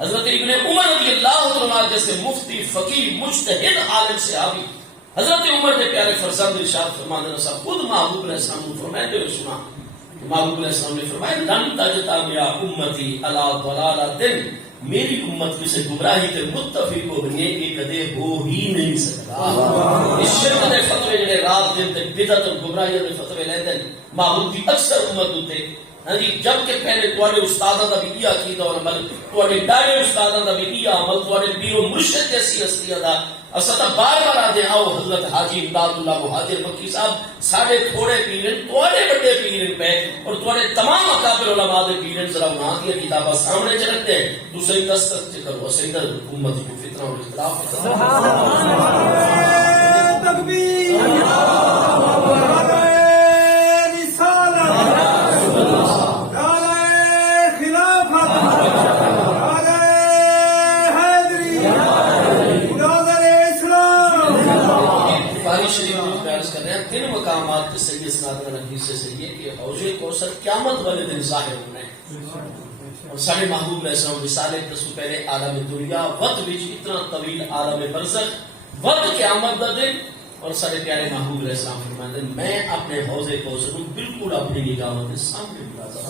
حضرت ابن عمر رضی اللہ عنہ جیسے مفتی فقیہ مجتہد عالم صحابی حضرت عمر کے پیارے فرزند ارشاد فرماتے ہیں صاحب خود محبوب علیہ السلام نے فرمایا جو سنا محبوب علیہ السلام نے فرمایا لن تجتمع امتی علی ضلالۃ، میری امت کسی گمراہی تے متفق ہو گئی کہ کدے ہو ہی نہیں سکتا۔ اس شرک دے فتوے جڑے رات دن تے بدعت اور گمراہی دے فتوے لیندے محبوب دی اکثر امت ہوتے ہاں جی، جبکہ پہلے تواڈے استاداں دا بھی یہ عقیدہ اور عمل، تواڈے ڈاڑے استاداں دا بھی یہ عمل، تواڈے پیر و مرشد جیسی ہستیاں دا اساں بار بار آدھے آؤ حضرت حاجی امداد اللہ مہاجر مکی صاحب ساڑھے تھوڑے پیرن تواڈے بڑے پیرن پہ اور تواڈے تمام اکابر علماء دے پیرن ذرا انہاں دی کتاباں سامنے چ رکھتے ہیں دوسری دستک چ کرو سیدہ حکومت کو فتنہ اور اختلاف سبحان اللہ تکبیر تین مقامات کے صحیح اسناد حدیث سے صحیح ہے کہ حوض کوثر قیامت والے دن ظاہر ہونا ہے، اور سارے محبوب علیہ السلام رسالے تسو پہلے عالم دنیا وقت وچ اتنا طویل عالم برزخ وقت قیامت دا دن، اور سارے پیارے محبوب علیہ السلام فرماتے ہیں میں اپنے حوض کوثر کو بالکل اپنی نگاہوں کے سامنے لاتا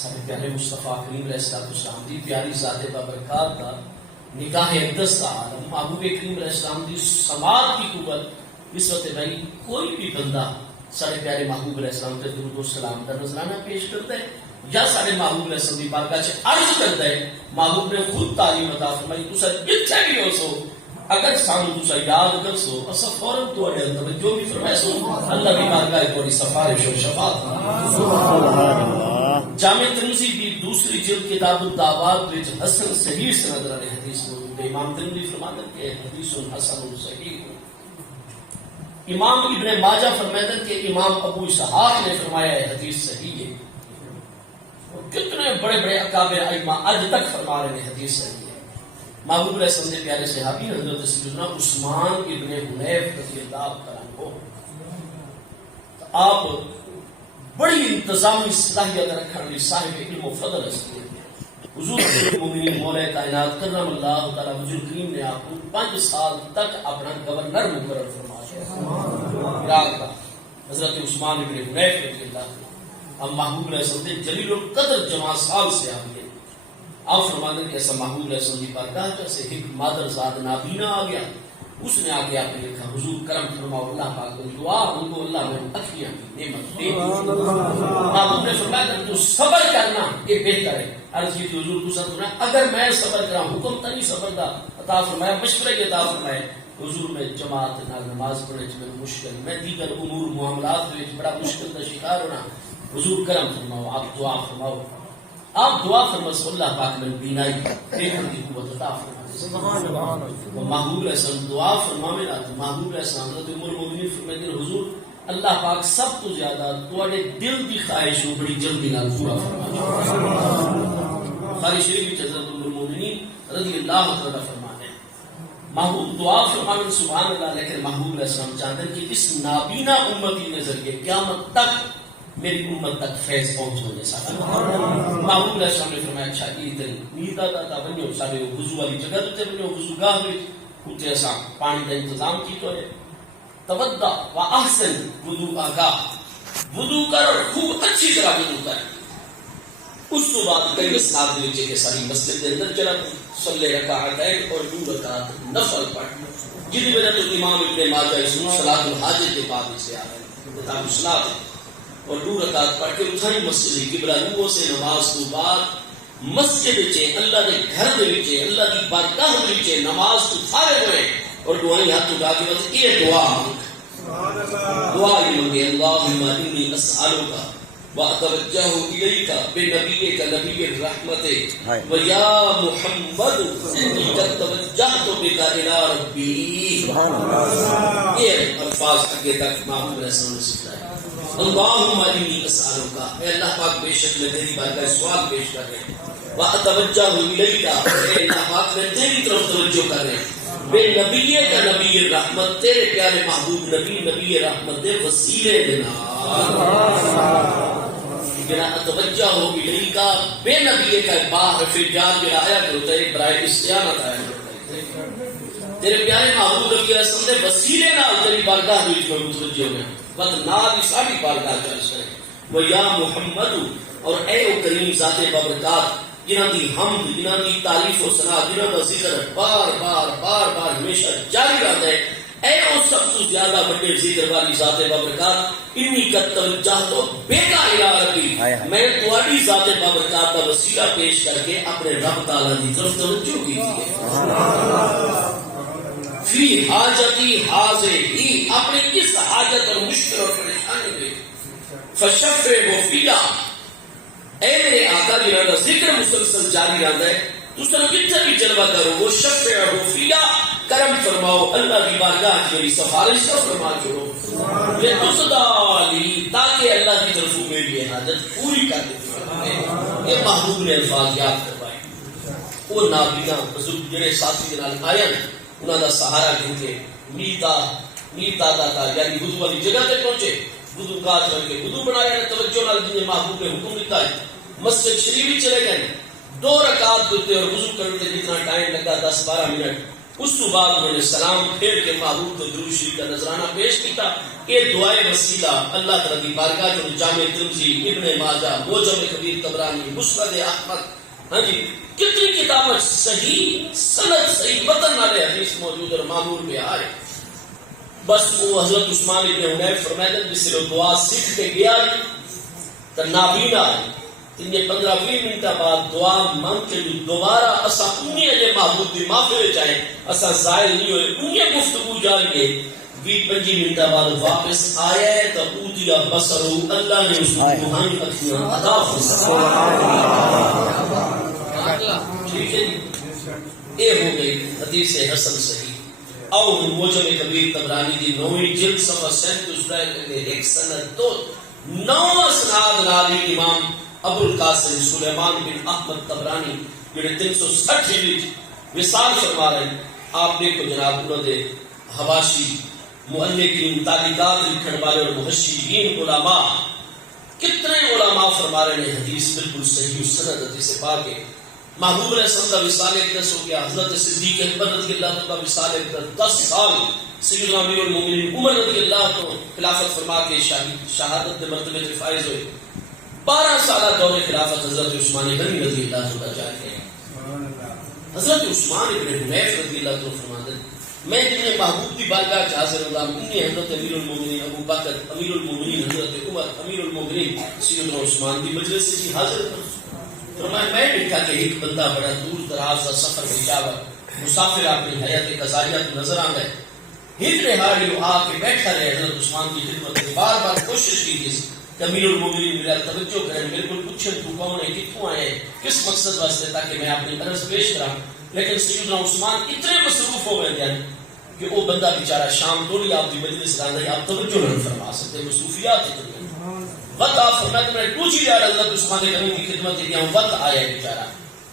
سارے پیارے مصطفیٰ کریم علیہ السلام دی پیاری ذات بابرکات کا نگاہ اقدس کا عالم محبوب کریم علیہ السلام کی سماعت کی قوت اس وقت بھائی کوئی بھی بندہ سارے پیارے محبوب علیہ السلام کے درود و سلام کا نذرانہ پیش کرتا ہے یا سارے محبوب علیہ السلام کی بارگاہ سے عرض کرتا ہے، محبوب نے خود تعلیم عطا فرمائی تسا جتھے بھی ہو سو اگر سانو تسا یاد کر سو اسا فوراً تواڈے اندر جو بھی فرمائے سو اللہ کی بارگاہ تواڈی سفارش و شفاعت۔ سبحان اللہ۔ جامع ترمذی کی دوسری جلد کتاب الدعوات وچ حسن صحیح سند والے حدیث موجود ہے۔ امام ترمذی فرماتے ہیں کہ حدیث حسن صحیح۔ امام ابن ماجہ فرماتے ہیں کہ امام ابو اسحاق نے فرمایا ہے حدیث صحیح ہے، اور کتنے بڑے بڑے اکابر ائمہ آج تک فرما رہے ہیں حدیث صحیح ہے۔ محبوب علیہ السلام کے پیارے صحابی حضرت سیدنا عثمان ابن حنیف رضی اللہ عنہ آپ بڑی انتظامی صلاحیت رکھنے والی صاحب علم و فضل ہستی ہے۔ حضور المومنین مولا کائنات کرم اللہ تعالی وجل کریم نے آپ کو 5 سال تک اپنا گورنر مقرر فرمایا عراق کا، حضرت عثمان ابن حنیف رضی اللہ عنہ۔ اب محبوب علیہ السلام جلیل القدر جمع سال سے آپ کے آپ فرماتے ہیں کہ ایسا محبوب علیہ السلام کی بارگاہ جیسے ایک مادر زاد نابینا آ گیا، اس نے آگے آپ نے لکھا حضور کرم فرماؤ اللہ پاک کو دعا ان کو اللہ میں اکھیاں کی نعمت دے۔ محبوب نے فرمایا کہ تو صبر کرنا یہ بہتر ہے، عرض کی حضور تو سب اگر میں صبر کرا حکم تا نہیں صبر دا عطا فرمایا مشورے کے عطا فرمائے حضور میں جماعت نال نماز پڑھنے میں مشکل میں دیگر امور معاملات میں بڑا مشکل کا شکار ہونا حضور کرم فرماؤ آپ دعا فرماؤ آپ دعا فرما اللہ پاک میں بینائی دیکھنے کی قوت عطا فرمائے سبحان اللہ محبوب علیہ السلام دعا فرماوے نا محبوب علیہ السلام حضرت عمر مومنین فرماتے حضور اللہ پاک سب تو زیادہ تواڈے دل دی خواہش ہو بڑی جلدی نال پورا فرمائے بخاری شریف میں حضرت عمر مومنین رضی اللہ تعالی فرماتے ہیں محبوب دعا فرماوے سبحان اللہ لیکن محبوب علیہ السلام چاہتے ہیں کہ اس نابینا امتی کے ذریعے قیامت تک میری امت تک فیض پہنچنے سا محبوب علیہ السلام نے فرمایا اچھا یہ دل نیتا دا بنو سارے وضو والی جگہ تے بنو وضو گاہ وچ اوتے اساں پانی دا انتظام کیتا ہے تودع واحسن وضو آگاہ وضو کر اور خوب اچھی طرح وضو کر اس تو بعد کئی اسناد دے وچ کہ ساری مسجد دے اندر چلا صلی رکعتین اور 2 رکعت نفل پڑھ جس کی وجہ تو امام ابن ماجہ اس صلاۃ الحاجت کے بعد سے آ رہا ہے کتاب الصلاۃ اور 2 رکعت پڑھ کے اٹھائی مسجد قبلہ روح سے نماز تو بعد مسجد وچ اللہ دے گھر دے وچ اللہ دی بارگاہ دے وچ نماز تو فارغ ہوئے اور دعائیں ہاتھ اٹھا کے بس یہ دعا سبحان اللہ دعا یہ منگے اللہم انی اسالک واتوجہ الیک بنبیک نبی الرحمت ویا محمد انی قد توجہت بک الی ربی سبحان اللہ یہ الفاظ آگے تک محمود علیہ السلام نے سکھایا اللہم انی اسالک اے اللہ پاک بے شک میں تیری بارگاہ سوال پیش کر رہے ہیں واتوجہ الیک اے اللہ پاک میں تیری طرف توجہ کر رہے ہیں بے نبی کا نبی رحمت تیرے پیارے محبوب نبی رحمت دے وسیلے دینا بنا توجہ ہو بھی کا بے نبی کا باہر پھر جان کے آیا کرتا ہے برائے استعانت آیا کرتا ہے تیرے پیارے محبوب نبی رسول دے وسیلے نال تیری بارگاہ وچ میں متوجہ ہو گیا بس نال ہی ساری بارگاہ چل کرے وہ یا محمد اور اے او کریم ذات بابرکات جنہاں دی حمد جنہاں دی تعریف و ثنا جنہاں دا ذکر بار بار ہمیشہ جاری رہتا ہے اے او سب تو زیادہ بڑے ذکر والی ذات بابرکات انی کا توجہ تو بیکا الہ ربی میں تواڈی ذات بابرکات کا وسیلہ پیش کر کے اپنے رب تعالی کی طرف توجہ کی فی حاجتی حاضری اپنی اس حاجت اور مشکل اور پریشانی میں فشفع فیہ اے میرے آقا جنہاں کا ذکر مسلسل جاری رہتا ہے دوسرا کتنا بھی جلوہ کرو وہ شفع فیہ کرم فرماؤ اللہ کی بارگاہ میری سفارش کا فرما چھوڑو یہ تصدا لی تاکہ اللہ کی طرف میری حاجت پوری کر دے یہ محبوب نے الفاظ یاد کروائے وہ نابینا بزرگ جڑے ساتھی کے نال آیا انہاں دا سہارا گھن کے میتا دا یعنی وضو والی جگہ تے پہنچے وضو کا چل کے وضو بنایا توجہ نال جن محبوب نے حکم دیتا ہے مسجد شریف چلے گئے 2 رکعت پڑھتے اور وضو کرتے جتنا ٹائم لگا 10-12 منٹ اس تو بعد انہوں نے سلام پھیر کے محبوب کو درود شریف کا نذرانہ پیش کیا یہ دعائے وسیلہ اللہ تعالی کی بارگاہ جو جامع ترمذی ابن ماجہ موجم کبیر طبرانی مسند احمد ہاں جی کتنی کتابیں صحیح سند صحیح متن والے حدیث موجود اور معمول میں آئے بس وہ حضرت عثمان ابن حنیف فرماتے ہیں جس سے دعا سیکھ کے گیا تو نابینا ان 15-20 منٹ بعد دعا مانگ کے دوبارہ اسا انہیں یہ محبوب دی معافی چاہے اسا ظاہر نہیں ہوئے انہیں گفتگو جاری کے 20-25 منٹ بعد واپس آیا ہے تو اوتیا بصرو اللہ نے اس کو روحانی اکھیاں عطا فرمایا ٹھیک ہے یہ ہو گئی حدیث حسن صحیح اور موجم کبیر طبرانی دی 9ویں جلد صفحہ 37 ایک سند تو 9 اسناد نالی امام ابو القاسم سلیمان بن احمد طبرانی جڑے 360 وچ وصال فرما رہے ہیں آپ نے کو جناب انہوں نے حواشی مؤلفین تعلیقات لکھن والے اور محشرین علماء کتنے علماء فرما رہے ہیں حدیث بالکل صحیح سند حدیث پاک ہے محبوب علیہ السلام کا وصال اقدس ہو گیا حضرت صدیق اکبر رضی اللہ عنہ کا وصال اقدس 10 سال سیدنا امیر المومنین عمر رضی اللہ عنہ خلافت فرما کے شہادت کے مرتبے سے فائز ہوئے 12 سالہ دور خلافت حضرت عثمان غنی رضی اللہ عنہ جاری ہے حضرت عثمان ابن حنیف رضی اللہ عنہ فرماتے ہیں میں جنہیں محبوب کی بارگاہ حاضر ہوں انہیں حضرت امیر المومنین ابو بکر امیر المومنین حضرت عمر امیر المومنین سیدنا عثمان کی مجلس سے حاضر ہوں فرمایا میں دیکھا کہ ایک بندہ بڑا دور دراز کا سفر بھیجا ہوا مسافر اپنی حیات قضائیہ تو نظر آ گئے ہٹ رہاڑی آ کے بیٹھا رہے حضرت عثمان کی خدمت میں بار بار کوشش کی تھی کہ امیر المومنین میرا توجہ کریں میرے کو پوچھیں تو کون ہے کتوں آئے ہیں کس مقصد واسطے تاکہ میں اپنی عرض پیش کراں لیکن سیدنا عثمان اتنے مصروف ہو گئے تھے کہ وہ بندہ بیچارہ شام توڑی آپ کی مجلس لاندہ ہے آپ توجہ نہیں فرما سکتے مصروفیات اتنی وقت آپ فرمایا کہ میں ٹوچ ہی جا رہا حضرت عثمان کریم کی خدمت دیا ہوں وقت آیا ہے بیچارہ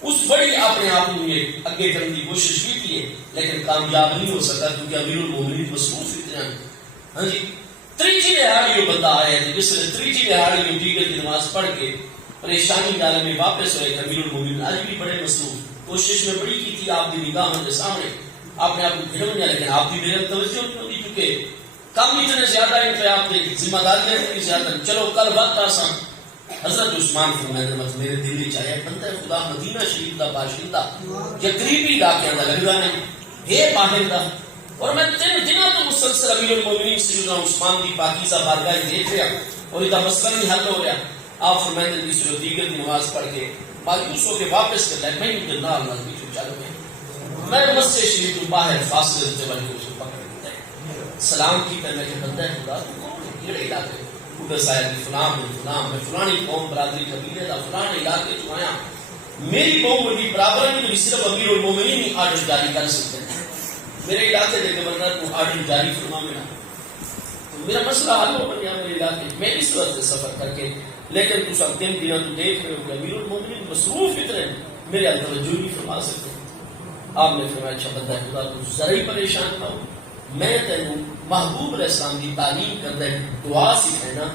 اس بڑی اپنے آپ کو یہ اگے کرنے کی کوشش کی تھی لیکن کامیاب نہیں ہو سکا کیونکہ امیر المومنین مصروف اتنا ہے ہاں جی تریجی دہاڑی وہ بندہ آیا تھا جس نے تریجی دہاڑی میں دیگر کی نماز پڑھ کے پریشانی ڈالے میں واپس ہوئے کہ امیر المومنین آج بھی بڑے مصروف کوشش میں بڑی کی تھی آپ کی نگاہوں کے سامنے آپ نے آپ کو گھر میں لیکن آپ کی میرے توجہ نہیں دی چکے کام اتنے زیادہ ان پہ آپ نے ذمہ داریاں اتنی زیادہ چلو کل وقت آسان حضرت عثمان فرمایا میرے دل میں چاہے بندہ خدا مدینہ شریف کا باشندہ یا قریبی علاقے کا لگا نہیں ہے باہر کا اور میں 3 دنوں تو مسلسل امیر المومنین سیدنا عثمان کی پاکیزہ بارگاہ دیکھ رہا اور اس کا مسئلہ نہیں حل ہو رہا آپ فرماتے ہیں کہ دیگر کی نماز پڑھ کے مایوس ہو کے واپس کر لائے میں یوں نہ اللہ کی جو چالو ہے میں مسجد شریف تو باہر فاصلے سے بن کے اس کو پکڑ لیتا ہے سلام کی کرنے کے بندہ ہے خدا تو کون ہے یہ علاقے میں فلانی قوم برادری قبیلے دا فلان علاقے تو آیا میری قوم بڑی برابر نہیں تو صرف امیر المومنین ہی آرڈر جاری کر سکتے ہیں میرے علاقے دے گورنر کو آرڈر جاری فرما میرا تو میرا مسئلہ حل ہو بنیا میرے علاقے میں اس وقت سفر کر کے لیکن تو سب 3 دنوں تو دیکھ رہے ہو کہ امیر المومنین مصروف اتنے میرے اندر توجہ نہیں فرما سکتے آپ نے فرمایا اچھا بندہ خدا تو ذرا ہی پریشان نہ ہو میں تینوں محبوب علیہ السلام کی تعلیم کرتا ہے دعا سکھائنا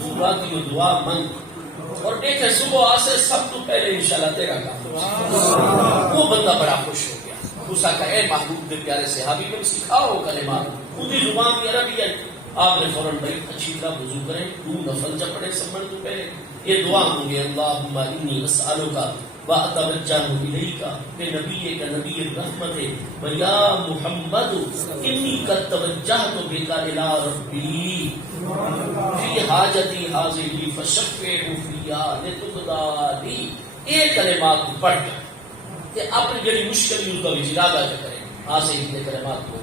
صبح کی وہ دعا منگ اور ایک ہے صبح آسے سب تو پہلے انشاءاللہ تیرا کام وہ بندہ بڑا خوش ہو گیا دوسرا کہ اے محبوب کے پیارے صحابی کو سکھاؤ کلمات خودی زبان کی عربی ہے آپ نے فوراً بڑی اچھی طرح وضو کریں 2 نفل جب پڑھے سمجھ تو پہلے یہ دعا ہوں گے اللہم انی اسألوکا وَأَتَوَجَّهُ إِلَيْكَ کہ نبی کا نبی رحمت ہے وَيَا مُحَمَّدُ إِنِّي قَدْ تَوَجَّهْتُ بِكَ إِلَىٰ رَبِّي فِي حَاجَتِي هَٰذِهِ فَشَفِّعْهُ فِيهَا لِتُقْضَىٰ لِي یہ کلمات پڑھ کر کہ اپنی بڑی مشکل اس کا ارادہ کریں آج ہی کلمات کو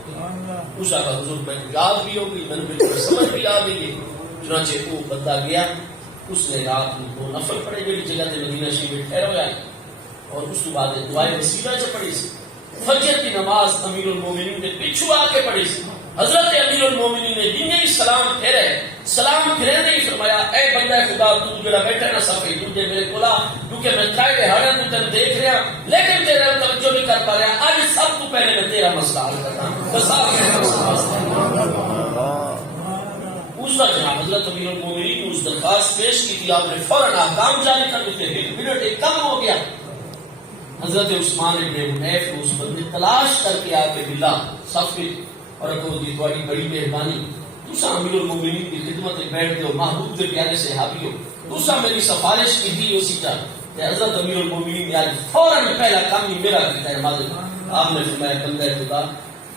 اس کا حضور میں یاد بھی ہوگی میں نے بالکل سمجھ بھی آ گئی چنانچہ وہ بندہ گیا اس نے رات میں 2 نفل پڑھے جڑی جگہ تے مدینہ شریف میں ٹھہر ہویا اور اس کے بعد دعائے وسیلہ جو پڑھی سی فجر کی نماز امیر المومنین نے پیچھے آ کے پڑھی سی حضرت امیر المومنین نے جن ہی سلام پھیرے سلام پھیرے نہیں فرمایا اے بندہ خدا تو جڑا بیٹھا نہ صفے تو دے میرے کولا کیونکہ میں ترائے دہاڑے تو تن دیکھ رہا لیکن تیرا توجہ نہیں کر پا رہا آج سب تو پہلے میں تیرا مسئلہ حل کرتا بس اس وقت جناب حضرت امیر المومنین اس درخواست پیش کی تھی آپ نے فوراً احکام جاری کر دیتے ایک منٹ ایک کم ہو گیا حضرت عثمان ابن حنیف کو اس بندے تلاش کر کے آ کے ملا صف میں اور کہو دی تھوڑی بڑی مہربانی تسا امیر المومنین کی خدمت میں بیٹھ دو محبوب کے پیارے صحابی ہو تسا میری سفارش کی تھی اسی طرح کہ حضرت امیر المومنین نے آج فوراً پہلا کام ہی میرا کیا ہے معذرت آپ نے فرمایا بندہ خدا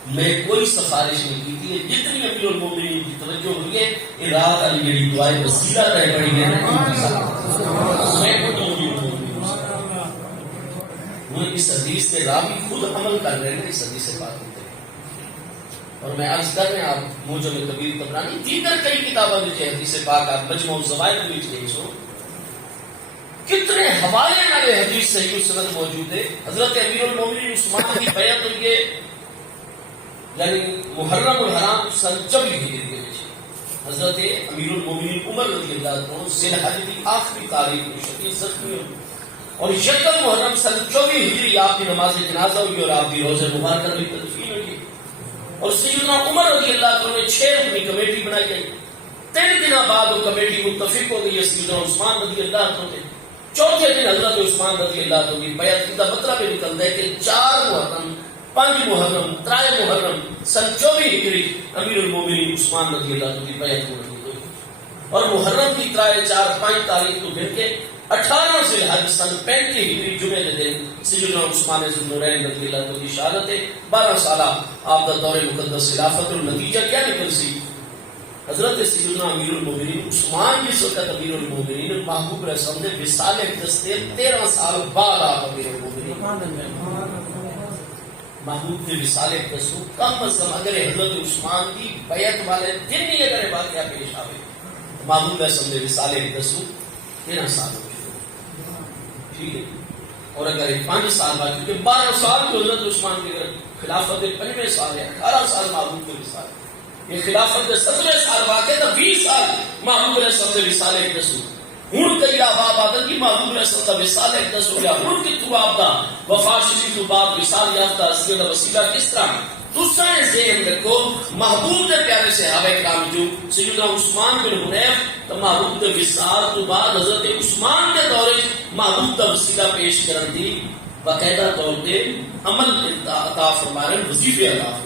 میں کوئی سفارش نہیں کی تھی جتنی امیر المومنین کی توجہ ہوئی ہے یہ رات علی میری دعائیں وسیلہ طے پڑی ہے میں کو تو اس حدیث سے راوی خود عمل کر رہے ہیں اس حدیث سے بات ہوتے ہیں اور میں عرض کر رہے ہیں آپ موجب کبیر طبرانی دیگر کئی کتابوں میں حدیث پاک آپ مجموع الزوائد میں بھی سو کتنے حوالے والے حدیث صحیح سند موجود ہے حضرت امیر المومنین عثمان کی بیعت ہوئی ہے یعنی محرم الحرام سن 24 ہجری کے حضرت امیر المومنین عمر رضی اللہ عنہ ذی الحج کی آخری تاریخ میں شدید زخمی ہوئے اور یکم محرم سن 24 ہجری آپ کی نماز جنازہ ہوئی اور آپ کی روزہ مبارکہ میں تدفین ہوئی اور سیدنا عمر رضی اللہ عنہ نے 6 رکنی کمیٹی بنائی گئی 3 دن بعد وہ کمیٹی متفق ہو گئی سیدنا عثمان رضی اللہ عنہ نے چوتھے دن حضرت عثمان رضی اللہ عنہ کی بیعت کا مطلب یہ نکلتا ہے کہ 4 محرم 5 محرم 3 محرم سن 24 ہجری امیر المومنین عثمان رضی اللہ عنہ کی بیعت ہوئی اور محرم کی 3 4 5 تاریخ کو گھر کے 18 ذی الحج سن 35 ہجری جمعے کے دن سیدنا عثمان ذوالنورین رضی اللہ عنہ کی شہادت 12 سالہ آپ کا دور مقدس خلافت اور نتیجہ کیا نکل سی حضرت سیدنا امیر المومنین عثمان جس وقت امیر المومنین محبوب رسول نے وصال اقدس سے 13 سال بعد آپ امیر المومنین محبوب نے وصال اقدس کو کم از کم اگر حضرت عثمان کی بیعت والے دن ہی اگر یہ واقعہ پیش آئے محبوب رسول نے وصال اقدس کو 13 سال ہو چکے ٹھیک ہے اور اگر 5 سال بعد کیونکہ 12 سال جو حضرت عثمان کی خلافت 5ویں سال ہے 18 سال محبوب کے وصال یہ خلافت 17 سال واقع تھا 20 سال محبوب رسول نے وصال اقدس ہوں کئی آباب آدھا کی محبوب رسول کا وصال اقدس ہو گیا ہوں کی تو آپ دا وفا شدی تو باب وصال یافتہ اسکر دا وسیلہ کس طرح دوسرا ذہن رکھو محبوب دے پیارے صحابہ کرام جو سیدنا عثمان بن حنیف تو محبوب دے وصال تو بعد حضرت عثمان کے دورے محبوب دا وسیلہ پیش کرن دی باقاعدہ طور پہ عمل عطا فرمائے وظیفے عطا